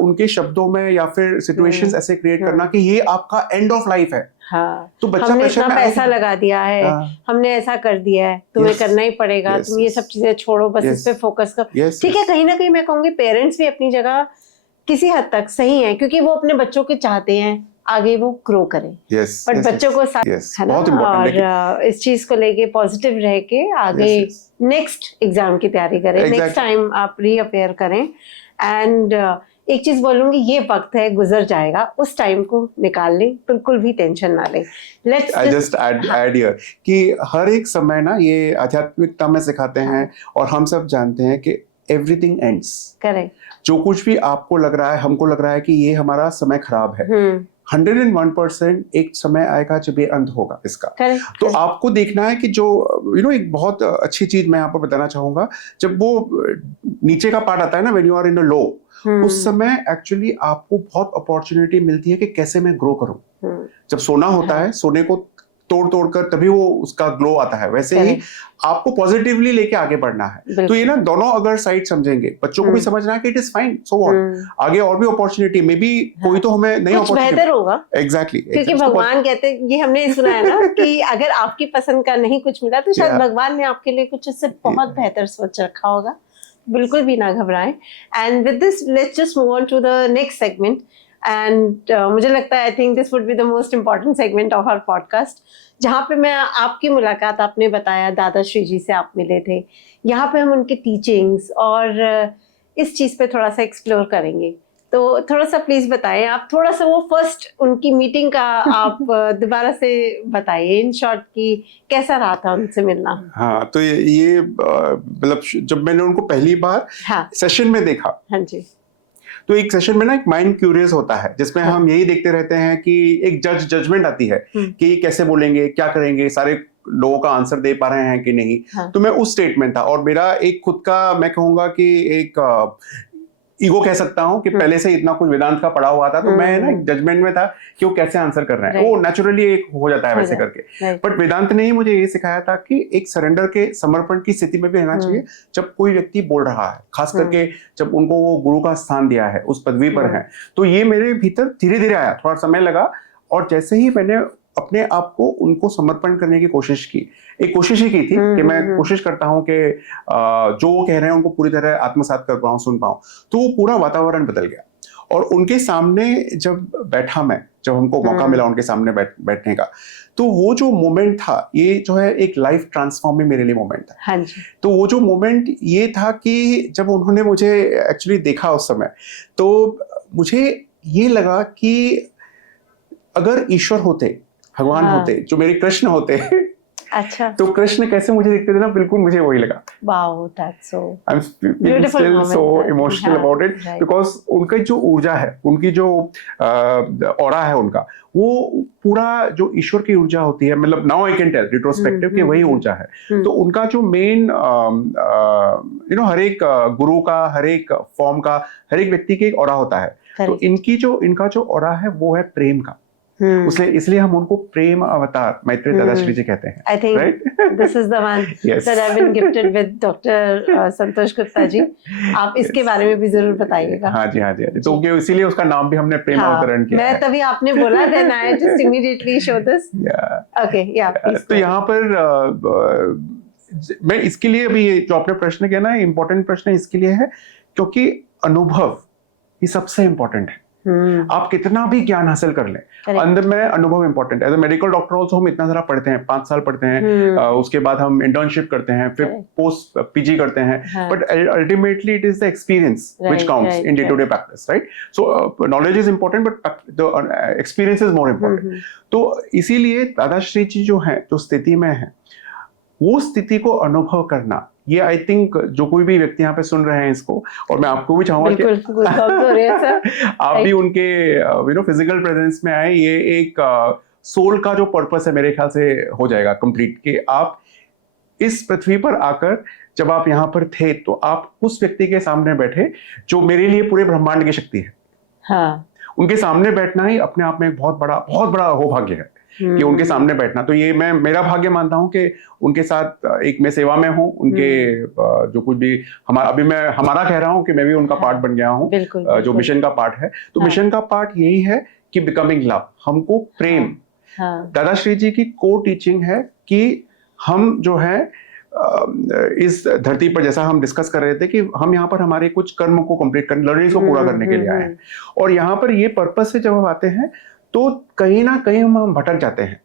उनके शब्दों में या फिर सिचुएशंस ऐसे क्रिएट करना कि ये आपका एंड ऑफ लाइफ है। तो बच्चा हमने इतना पैसा लगा दिया है, हमने ऐसा कर दिया है, तुम्हें करना ही पड़ेगा, तुम ये सब चीजें छोड़ो, बस इस पे फोकस करो। ठीक है, कहीं ना कहीं मैं कहूंगी पेरेंट्स भी अपनी जगह किसी हद तक सही है, क्योंकि वो अपने बच्चों के चाहते हैं आगे वो ग्रो करें, बट बच्चों को साथ है ना, और इस चीज को लेके पॉजिटिव रह के आगे नेक्स्ट एग्जाम की तैयारी करें, नेक्स्ट टाइम आप रीअपेयर करें। एंड एक चीज बोलूंगी, ये वक्त है, गुजर जाएगा, उस टाइम को निकाल लें, बिल्कुल भी टेंशन ना लें। लेट्स जस्ट ऐड हियर कि हर एक समय ना, ये आध्यात्मिकता में सिखाते हैं और हम सब जानते हैं कि एवरीथिंग एंड्स। करेक्ट। जो कुछ भी आपको लग रहा है, हमको लग रहा है कि ये हमारा समय खराब है, 101% एक समय आएगा जब ये अंत होगा इसका। तो आपको देखना है कि जो एक बहुत अच्छी चीज मैं यहाँ पर बताना चाहूंगा, जब वो नीचे का पार्ट आता है ना, व्हेन यू आर इन अ लो, उस समय एक्चुअली आपको बहुत अपॉर्चुनिटी मिलती है कि कैसे मैं ग्रो करूं। जब सोना होता है, सोने को तोड़ कर तभी वो उसका ग्लो आता है, वैसे ही आपको पॉजिटिवली लेके आगे बढ़ना है। तो ये ना दोनों अगर साइड समझेंगे, बच्चों को भी समझना है कि it is fine, so what, आगे और भी अपॉर्चुनिटी, मे बी कोई तो हमें नई अपॉर्चुनिटी बेहतर होगा। एग्जैक्टली, क्योंकि भगवान कहते हैं, ये हमने सुना है ना कि अगर आपकी पसंद का नहीं कुछ मिला तो शायद भगवान ने आपके लिए कुछ इससे बहुत बेहतर सोच रखा होगा। बिल्कुल भी ना घबराएं। And with this let's just move on to the next segment. And मुझे लगता है I think this would be the most important segment of our podcast, जहाँ पे मैं आपकी मुलाकात, आपने बताया दादा श्री जी से आप मिले थे, यहाँ पे हम उनके टीचिंग्स और इस चीज़ पे थोड़ा सा एक्सप्लोर करेंगे। तो थोड़ा सा प्लीज बताएं, आप थोड़ा सा वो फर्स्ट उनकी मीटिंग का आप दोबारा से बताइए इन शॉर्ट की कैसा रहा था उनसे मिलना। हाँ, तो ये मतलब जब मैंने उनको पहली बार हाँ सेशन में देखा, हाँ जी, तो एक सेशन में ना एक माइंड क्यूरियस होता है जिसमें हाँ। हम यही देखते रहते हैं कि एक जजमेंट आती है कि ये कैसे बोलेंगे, क्या करेंगे, सारे लोगों का आंसर दे पा रहे हैं कि नहीं। हाँ। तो मैं उस स्टेट में था और मेरा एक खुद का, मैं कहूंगा कि एक ईगो कह सकता हूँ कि पहले से इतना कुछ वेदांत का पढ़ा हुआ था, तो मैं ना एक जजमेंट में था कि वो कैसे आंसर कर रहे हैं। वो नेचुरली एक हो जाता है वैसे करके। बट वेदांत ने ही मुझे ये सिखाया था कि एक सरेंडर के, समर्पण की स्थिति में भी रहना चाहिए जब कोई व्यक्ति बोल रहा है, खास करके जब उनको वो गुरु का स्थान दिया है, उस पदवी पर है। तो ये मेरे भीतर धीरे धीरे आया, थोड़ा समय लगा। और जैसे ही मैंने अपने आप को उनको समर्पण करने की कोशिश की, एक कोशिश ही की थी कि मैं कोशिश करता हूं कि जो वो कह रहे हैं उनको पूरी तरह आत्मसात कर पाऊं, सुन पाऊं। तो वो पूरा वातावरण बदल गया। और उनके सामने जब बैठा मैं, जब हमको मौका मिला उनके सामने बैठने का, तो वो जो मोमेंट था, ये जो है एक लाइफ ट्रांसफॉर्मिंग मेरे लिए मोमेंट था। हाँ जी। तो वो जो मोमेंट ये था कि जब उन्होंने मुझे एक्चुअली देखा उस समय, तो मुझे ये लगा कि अगर ईश्वर होते, भगवान होते, जो मेरे कृष्ण होते, अच्छा, तो कृष्ण कैसे मुझे दिखते थे ना, बिल्कुल मुझे वही लगा। Wow, that's so I am feeling still so emotional about it, because उनका जो ऊर्जा है, उनकी जो ऑरा है उनका, वो पूरा जो ईश्वर की ऊर्जा होती है, मतलब now I can tell retrospective कि वही ऊर्जा है। तो उनका जो मेन हर एक गुरु का, हर एक फॉर्म का, हर एक व्यक्ति की एक ऑरा होता है। तो इनका जो ऑरा है वो है प्रेम का। इसलिए हम उनको प्रेम अवतार मैत्रेय दादाश्री जी कहते हैं। I think this is the one that I've been gifted with Dr. संतोष गुप्ता जी। आप इसके बारे में भी जरूर बताइएगा। हाँ जी। तो इसीलिए उसका नाम भी हमने प्रेम अवतरण किया है। मैं तभी आपने बोला, then I just immediately show this. Okay, yeah, please. तो यहाँ पर मैं इसके लिए अभी जो आपने प्रश्न किया ना, इम्पोर्टेंट प्रश्न इसके लिए है क्योंकि अनुभव ये सबसे इम्पोर्टेंट है। आप कितना भी ज्ञान हासिल कर लें, अंदर में अनुभव इंपॉर्टेंट है। As a medical doctor also हम इतना सारा पढ़ते हैं, 5 साल पढ़ते हैं, उसके बाद हम इंटर्नशिप करते हैं, फिर पोस्ट पीजी करते हैं, but ultimately it is the experience which counts in day to day practice, right? So knowledge is important but the experience is more important. तो इसीलिए दादाश्री जी जो है, जो स्थिति में है, वो स्थिति को अनुभव करना, ये आई थिंक जो कोई भी व्यक्ति यहाँ पे सुन रहे हैं इसको, और मैं आपको भी चाहूंगा कि आप भी उनके फिजिकल प्रेजेंस में आए। ये एक सोल का जो पर्पस है मेरे ख्याल से हो जाएगा कंप्लीट, कि आप इस पृथ्वी पर आकर जब आप यहाँ पर थे तो आप उस व्यक्ति के सामने बैठे जो मेरे लिए पूरे ब्रह्मांड की शक्ति है। हाँ। उनके सामने बैठना ही अपने आप में एक बहुत बड़ा अहोभाग्य है कि उनके सामने बैठना। तो ये मैं मेरा भाग्य मानता हूँ कि उनके साथ एक मैं सेवा में हूँ, उनके जो कुछ भी अभी मैं हमारा कह रहा हूँ कि मैं भी उनका पार्ट बन गया हूँ, जो मिशन का पार्ट है। तो मिशन का पार्ट यही है कि बिकमिंग लव, हमको प्रेम। दादाश्री जी की को टीचिंग है कि हम जो है इस धरती पर, जैसा हम डिस्कस कर रहे थे कि हम यहाँ पर हमारे कुछ कर्म को कंप्लीट करने, लर्निंग्स को पूरा करने के लिए आए हैं। और यहाँ पर ये पर्पस से जब हम आते हैं तो कहीं ना कहीं हम भटक जाते हैं।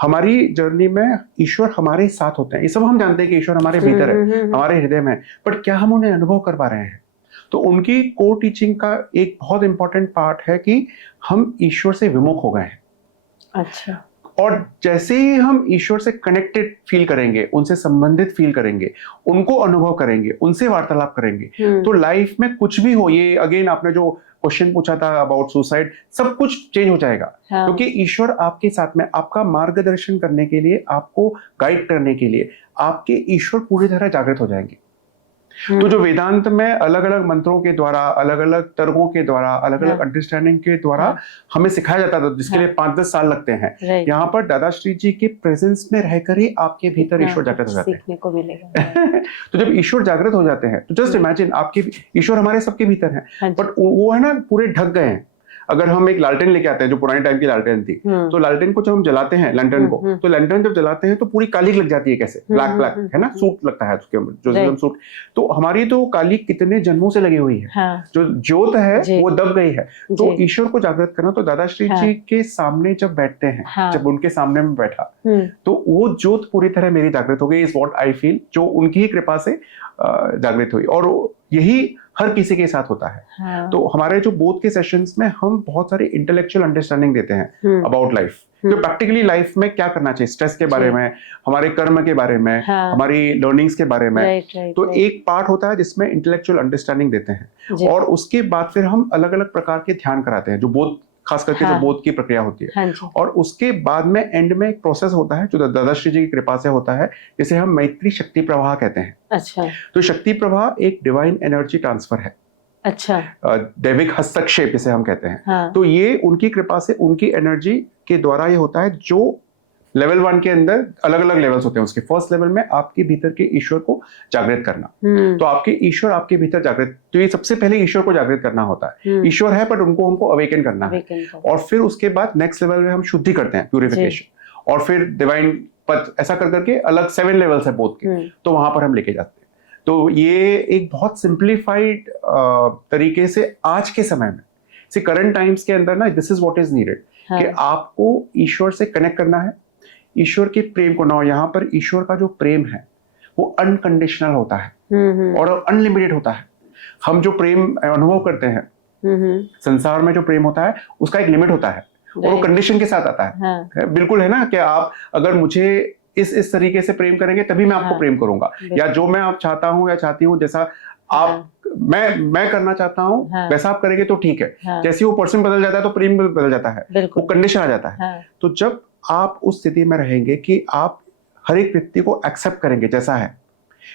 हमारी जर्नी में ईश्वर हमारे साथ होते हैं, ये सब हम जानते हैं कि ईश्वर हमारे भीतर है, हमारे हृदय में, बट क्या हम उन्हें अनुभव कर पा रहे हैं? तो उनकी को टीचिंग का एक बहुत इंपॉर्टेंट पार्ट है कि हम ईश्वर से विमुख हो गए हैं। अच्छा। और जैसे ही हम ईश्वर से कनेक्टेड फील करेंगे, उनसे संबंधित फील करेंगे, उनको अनुभव करेंगे, उनसे वार्तालाप करेंगे, तो लाइफ में कुछ भी हो, ये अगेन आपने जो क्वेश्चन पूछा था अबाउट सुसाइड, सब कुछ चेंज हो जाएगा। क्योंकि ईश्वर आपके साथ में, आपका मार्गदर्शन करने के लिए, आपको गाइड करने के लिए, आपके ईश्वर पूरी तरह जागृत हो जाएंगे। तो जो वेदांत में अलग अलग मंत्रों के द्वारा, अलग अलग तर्कों के द्वारा, अलग अलग अंडरस्टैंडिंग के द्वारा हमें सिखाया जाता था, जिसके लिए 5-10 साल लगते हैं, यहाँ पर दादाश्री जी के प्रेजेंस में रहकर ही आपके भीतर ईश्वर जागृत हो जाते हैं, सीखने को मिलेगा। तो जब ईश्वर जागृत हो जाते हैं तो जस्ट इमेजिन, आपके ईश्वर हमारे सबके भीतर है, बट वो है ना पूरे ढक गए हैं। अगर हम एक लालटेन लेके आते हैं, जो पुराने टाइम की लालटेन थी, तो लालटेन को जब हम जलाते हैं, लैंटर्न को, तो लैंटर्न जब जलाते हैं तो पूरी काली लग जाती है, कैसे ब्लैक है ना, सूट लगता है उसके ऊपर, जो सूट। तो हमारी तो काली कितने जन्मों से लगी हुई है, जो ज्योत है वो दब गई है। तो ईश्वर को जागृत करना, तो दादाश्री जी के सामने जब बैठते हैं, जब उनके सामने में बैठा, तो वो ज्योत पूरी तरह मेरी जागृत हो गई, इज व्हाट आई फील, जो उनकी ही कृपा से जागृत हुई। और यही हर किसी के साथ होता है। हाँ। तो हमारे जो बोध के सेशंस में हम बहुत सारी इंटेलेक्चुअल अंडरस्टैंडिंग देते हैं अबाउट लाइफ, जो प्रैक्टिकली लाइफ में क्या करना चाहिए, स्ट्रेस के बारे में, हमारे कर्म के बारे में, हाँ। हमारी लर्निंग्स के बारे में। तो राइट। एक पार्ट होता है जिसमें इंटेलेक्चुअल अंडरस्टैंडिंग देते हैं, और उसके बाद फिर हम अलग अलग प्रकार के ध्यान कराते हैं, जो बोध, खास करके जो बोध की प्रक्रिया होती है। हाँ। और उसके बाद में एंड में एक प्रोसेस होता है जो दादाश्री जी की कृपा से होता है, जिसे हम मैत्री शक्ति प्रवाह कहते हैं। अच्छा। तो शक्ति प्रवाह एक डिवाइन एनर्जी ट्रांसफर है। अच्छा। दैविक हस्तक्षेप जिसे हम कहते हैं। हाँ। तो ये उनकी कृपा से, उनकी एनर्जी के द्वारा ये होता है, जो लेवल 1 के अंदर अलग अलग लेवल्स होते हैं। उसके फर्स्ट लेवल में आपके भीतर के ईश्वर को जागृत करना। तो आपके ईश्वर आपके भीतर जागृत, तो ये सबसे पहले ईश्वर को जागृत करना होता है। ईश्वर है, बट उनको हमको अवेकन करना है। और फिर उसके बाद नेक्स्ट लेवल में हम शुद्धि करते हैं, प्यूरिफिकेशन, और फिर डिवाइन पथ, ऐसा कर करके अलग 7 लेवल्स है बोध के, तो वहां पर हम लेके जाते हैं। तो ये एक बहुत सिंप्लीफाइड तरीके से आज के समय में, करंट टाइम्स के अंदर ना, this is what is needed, कि आपको ईश्वर से कनेक्ट करना है, ईश्वर के प्रेम को ना। यहाँ पर ईश्वर का जो प्रेम है वो अनकंडीशनल होता है और अनलिमिटेड होता है। हम जो प्रेम अनुभव करते हैं संसार में, जो प्रेम होता है उसका एक लिमिट होता है, और वो कंडीशन के साथ आता है। बिल्कुल है ना, कि आप अगर मुझे इस तरीके से प्रेम करेंगे तभी मैं आपको प्रेम करूंगा, या जो मैं आप चाहता हूँ या चाहती हूँ, जैसा आप मैं करना चाहता हूँ वैसा आप करेंगे तो ठीक है। जैसे वो पर्सन बदल जाता है तो प्रेम भी बदल जाता है, वो कंडीशन आ जाता है। तो जब आप उस स्थिति में रहेंगे कि आप हर एक व्यक्ति को एक्सेप्ट करेंगे जैसा है,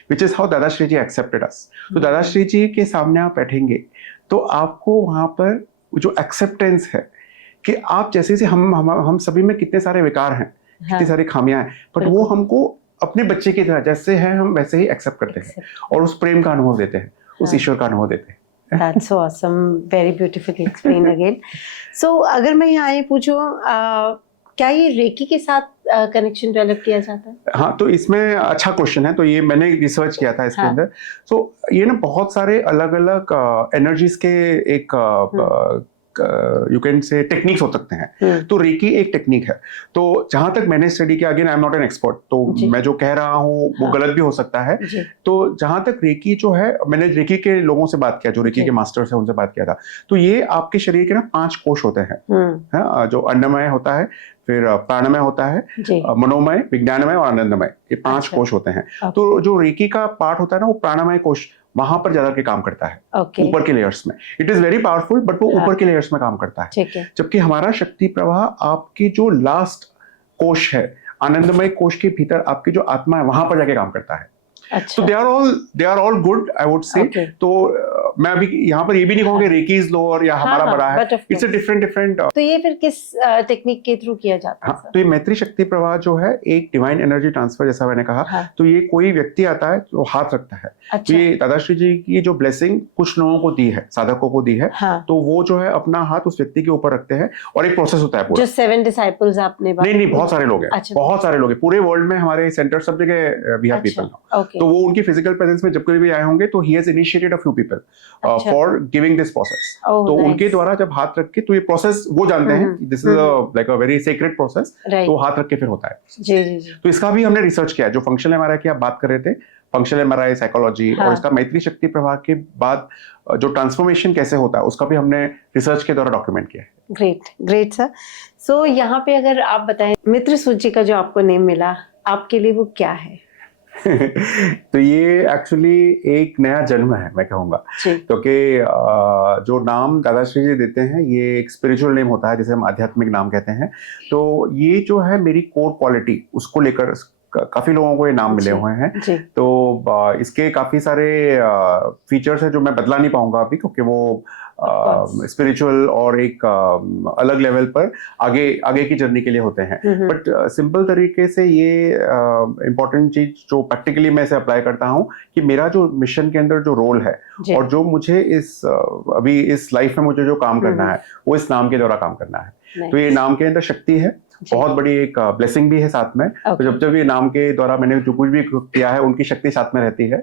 which is how Dadashri ji accepted us. तो दादाश्री जी के सामने आप बैठेंगे तो आपको वहां पर जो एक्सेप्टेंस है कि आप जैसे से हम सभी में कितने सारे विकार हैं, कितनी सारी खामियां हैं, बट वो हमको अपने बच्चे की तरह जैसे हैं हम वैसे ही एक्सेप्ट करते हैं, और उस प्रेम का अनुभव देते हैं, उस ईश्वर का अनुभव देते हैं। That's so awesome, very beautifully explained again. So अगर मैं यहाँ ये पूछूं, क्या ये रेकी के साथ कनेक्शन डेवलप किया जाता है? हाँ, तो इसमें अच्छा क्वेश्चन है। तो ये मैंने रिसर्च किया था इसके अंदर। तो ये ना बहुत सारे अलग अलग एनर्जीज के एक यू कैन से टेक्निक्स हो सकते हैं। तो रेकी एक टेक्निक है। तो जहां तक मैंने स्टडी किया, again I am not an expert, तो मैं जो कह रहा हूँ वो गलत भी हो सकता है। तो जहां तक रेकी जो है, मैंने रेकी के लोगों से बात किया, जो रेकी के मास्टर्स है उनसे बात किया था। तो ये आपके शरीर के ना 5 कोश होते हैं, जो अन्नमय होता है, फिर प्राणमय होता है, मनोमय, विज्ञानमय और आनंदमय, ये 5 कोश होते हैं। तो जो रेकी का पार्ट होता है ना, वो प्राणमय कोश वहां पर ज्यादा के काम करता है, ऊपर के लेयर्स में। It is very powerful, but वो ऊपर के लेयर्स में काम करता है। जबकि हमारा शक्ति प्रवाह आपकी जो लास्ट कोश है, आनंदमय कोश के भीतर आपकी जो आत्मा है, वहां पर जाके काम करता है। तो they are all good, I would say. तो मैं अभी यहाँ पर ये भी नहीं कहूँगा रेकी इज लोअर या हमारा बड़ा है, इट्स अ डिफरेंट। तो ये फिर किस टेक्निक के थ्रू किया जाता है? तो ये मैत्री शक्ति प्रवाह जो है एक डिवाइन एनर्जी ट्रांसफर, जैसा मैंने कहा। तो ये कोई व्यक्ति आता है जो हाथ रखता है। तो ये दादाश्री जी की जो ब्लेसिंग कुछ लोगों को दी है, साधकों को दी है, तो वो जो है अपना हाथ उस व्यक्ति के ऊपर रखते हैं, और एक प्रोसेस होता है पूरा। जो 7 डिसाइपल्स आपने नहीं, बहुत सारे लोग हैं, बहुत सारे लोग हैं पूरे वर्ल्ड में, हमारे सेंटर सब जगह वी हैव पीपल। तो वो उनकी फिजिकल प्रेजेंस में जब कभी भी आए होंगे, तो he has initiated a few people for giving this process. तो उनके द्वारा जब हाथ रख के, तो ये प्रोसेस वो जानते हैं, this is like a very secret process, तो हाथ रख के फिर होता है। जी। तो इसका भी हमने रिसर्च किया, जो फंक्शनल एमआरआई की आप बात कर रहे थे, फंक्शनल एमआरआई, साइकोलॉजी, और इसका मैत्री शक्ति प्रवाह के बाद जो ट्रांसफॉर्मेशन कैसे होता है, उसका भी हमने रिसर्च के द्वारा डॉक्यूमेंट किया है। Great sir. सो यहाँ पे अगर आप बताएं, मित्र सूची का जो आपको नेम मिला, आपके लिए वो क्या है? तो ये एक्चुअली एक नया जन्म है, मैं कहूँगा, क्योंकि जो नाम दादाश्री जी देते हैं, ये एक स्पिरिचुअल नेम होता है, जिसे हम आध्यात्मिक नाम कहते हैं। तो ये जो है मेरी कोर क्वालिटी, उसको लेकर काफी लोगों को ये नाम मिले हुए हैं। तो इसके काफी सारे फीचर्स हैं जो मैं बदला नहीं पाऊंगा अभी, क्योंकि वो स्पिरिचुअल और एक अलग लेवल पर आगे की जर्नी के लिए होते हैं। बट सिंपल तरीके से ये इम्पोर्टेंट चीज जो प्रैक्टिकली मैं इसे अप्लाई करता हूँ, कि मेरा जो मिशन के अंदर जो रोल है, और जो मुझे अभी इस लाइफ में मुझे जो काम करना है, वो इस नाम के द्वारा काम करना है। तो ये नाम के अंदर शक्ति है, बहुत बड़ी एक ब्लेसिंग भी है साथ में। तो जब ये नाम के द्वारा मैंने जो कुछ भी किया है, उनकी शक्ति साथ में रहती है,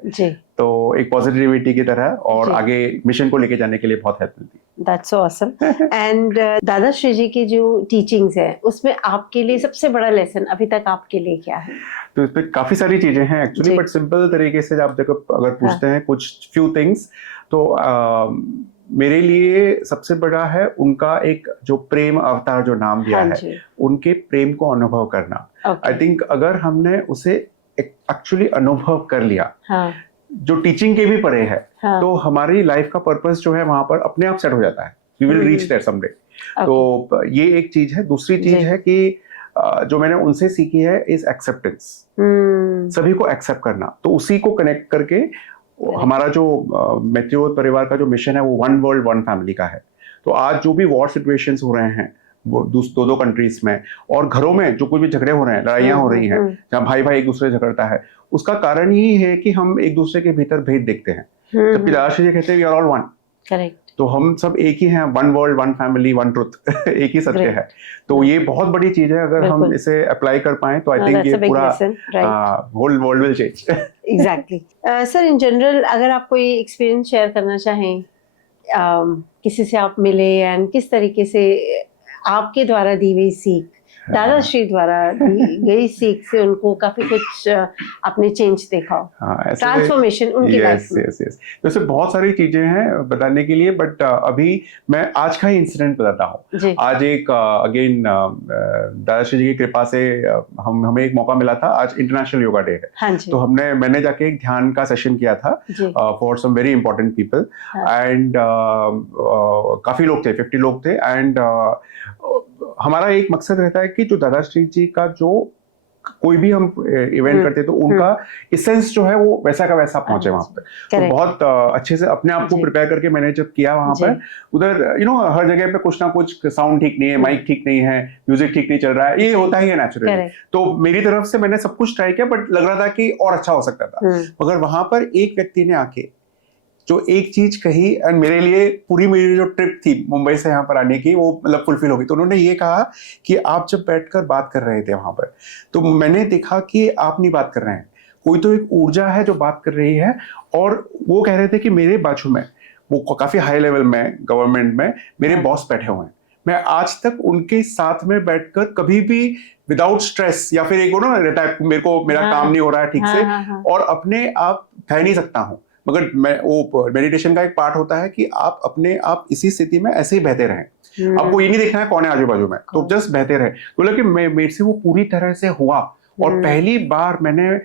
तो एक पॉजिटिविटी की तरह, और आगे मिशन को लेके जाने के लिए बहुत हेल्प मिलती है। That's so awesome. And Dadashri जी की जो टीचिंग्स है, उसमें आपके लिए सबसे बड़ा लेसन अभी तक आपके लिए क्या है? तो इसमें काफी सारी चीजें हैं एक्चुअली, बट सिंपल तरीके से आप अगर पूछते हैं कुछ फ्यू थिंग्स, तो मेरे लिए सबसे बड़ा है उनका एक जो प्रेम अवतार जो नाम दिया हाँ है, जी। उनके प्रेम को अनुभव करना। Okay. आई थिंक अगर हमने उसे एक्चुअली अनुभव कर लिया, हाँ, जो टीचिंग के भी परे है, हाँ, तो हमारी लाइफ का पर्पस जो है वहां पर अपने आप सेट हो जाता है। We will reach there someday. okay. तो ये एक चीज है। दूसरी चीज जी। है कि जो मैंने उनसे सीखी है इज एक्सेप्टेंस। सभी को एक्सेप्ट करना, तो उसी को कनेक्ट करके हमारा जो मैत्रीवत परिवार का जो मिशन है वो वन वर्ल्ड वन फैमिली का है। तो आज जो भी वॉर सिचुएशंस हो रहे हैं वो दो कंट्रीज में, और घरों में जो कोई भी झगड़े हो रहे हैं, लड़ाइयां हो रही हैं, जहाँ भाई भाई एक दूसरे से झगड़ता है, उसका कारण यही है कि हम एक दूसरे के भीतर भेद देखते हैं। जबकि दादाश्री जी कहते हैं we are all one. Correct. तो हम सब एक ही हैं, one world one family one truth एक ही सत्य है। तो ये बहुत बड़ी चीज है। अगर हम इसे अप्लाई कर पाए तो आई थिंक ये पूरा whole world will change. Exactly. Sir, in general अगर आप कोई एक्सपीरियंस शेयर करना चाहें, किसी से आप मिले एंड किस तरीके से आपके द्वारा दी हुई सीख, दादाश्री द्वारा दी गई सीख से उनको काफी कुछ आपने चेंज देखा, ट्रांसफॉर्मेशन उनकी लाइफ में। यस। वैसे बहुत सारी चीजें हैं बताने के लिए, बट अभी मैं आज का ही इंसिडेंट बताता हूँ। आज एक अगेन दादाश्री जी की कृपा से हमें एक मौका मिला था। आज इंटरनेशनल योगा डे है। हाँ जी। तो मैंने जाके एक ध्यान का सेशन किया था for some very important people, and काफी लोग थे, 50 लोग थे। एंड हमारा एक मकसद रहता है कि जो दादाश्री जी का जो कोई भी हम इवेंट करते तो उनका इसेंस जो है वो वैसा का वैसा पहुंचे वहां पे। तो बहुत अच्छे से अपने आप को प्रिपेयर करके मैंने जब किया वहां पर, उधर हर जगह पे कुछ ना कुछ साउंड ठीक नहीं है, माइक ठीक नहीं है, म्यूजिक ठीक नहीं चल रहा है, ये होता ही है नेचुरली। तो मेरी तरफ से मैंने सब कुछ ट्राई किया, बट लग रहा था कि और अच्छा हो सकता था। मगर वहां पर एक व्यक्ति ने आके जो एक चीज कही, एंड मेरे लिए पूरी मेरी जो ट्रिप थी मुंबई से यहाँ पर आने की वो मतलब फुलफिल हो गई। तो उन्होंने ये कहा कि आप जब बैठकर बात कर रहे थे वहां पर, तो मैंने देखा कि आप नहीं बात कर रहे हैं, कोई तो एक ऊर्जा है जो बात कर रही है। और वो कह रहे थे कि मेरे बाजू में, वो काफी हाई लेवल में गवर्नमेंट में मेरे बॉस बैठे हुए हैं, मैं आज तक उनके साथ में बैठकर कभी भी विदाउट स्ट्रेस या फिर एक रहता है मेरे को मेरा काम नहीं हो रहा है ठीक से और अपने आप कह नहीं सकता हूँ। मगर वो मेडिटेशन का एक पार्ट होता है कि आप अपने आप इसी स्थिति में ऐसे ही बहते रहें। आपको ये नहीं देखना है कौन है आजू बाजू में, तो जस्ट बहते रहे। तो लगे मेरे से वो पूरी तरह से हुआ। और पहली बार मैंने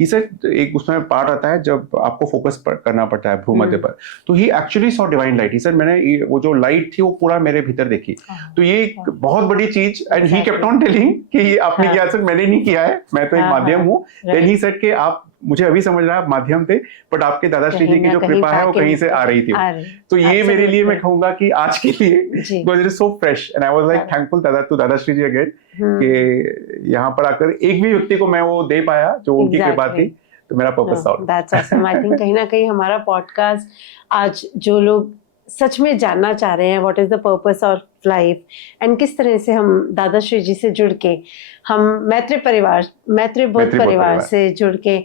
इसे एक उसमें पार्ट आता है जब आपको फोकस करना पड़ता है भ्रूमध्य पर, तो ही एक्चुअली सॉ डिवाइन लाइट। ही सर मैंने वो जो लाइट थी वो पूरा मेरे भीतर देखी। तो ये एक बहुत बड़ी चीज। And he kept on telling कि ये आपने किया सर, मैंने नहीं किया है, मैं तो एक माध्यम हूँ। देन ही सेड कि आप मुझे अभी समझ रहा है माध्यम थे, बट आपके दादाश्री जी की जो कृपा है वो कहीं से आ रही थी। तो ये मेरे लिए मैं कहूंगा कि आज के लिए because it is so fresh and I was like thankful Dadashri ji again कि यहाँ पर आकर एक भी व्यक्ति को मैं वो दे पाया जो उनकी कृपा थी। तो मेरा पर्पस था। That's awesome. आई थिंक कहीं ना कहीं हमारा पॉडकास्ट आज जो लोग सच में जानना चाह रहे हैं what is the purpose of life and किस तरह से हम दादाश्री जी से जुड़ के, हम मैत्रीबोध परिवार से जुड़ के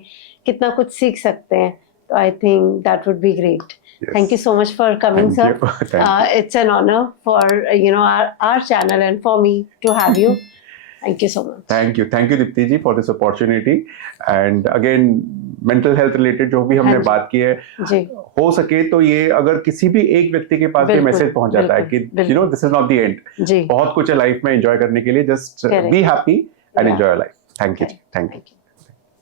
कितना कुछ सीख सकते हैं, तो I think that would be great. Thank you so much for coming, sir. It's an honor for our channel and for me to have you. Thank you so much. Thank you, Dipti ji, for this opportunity. And again, mental health related जो भी हमने बात की है, हो सके तो ये अगर किसी भी एक व्यक्ति के पास ये मैसेज पहुंच जाता है कि this is not the end. बहुत कुछ है लाइफ में एंजॉय करने के लिए, just be happy and enjoy your life. Thank you.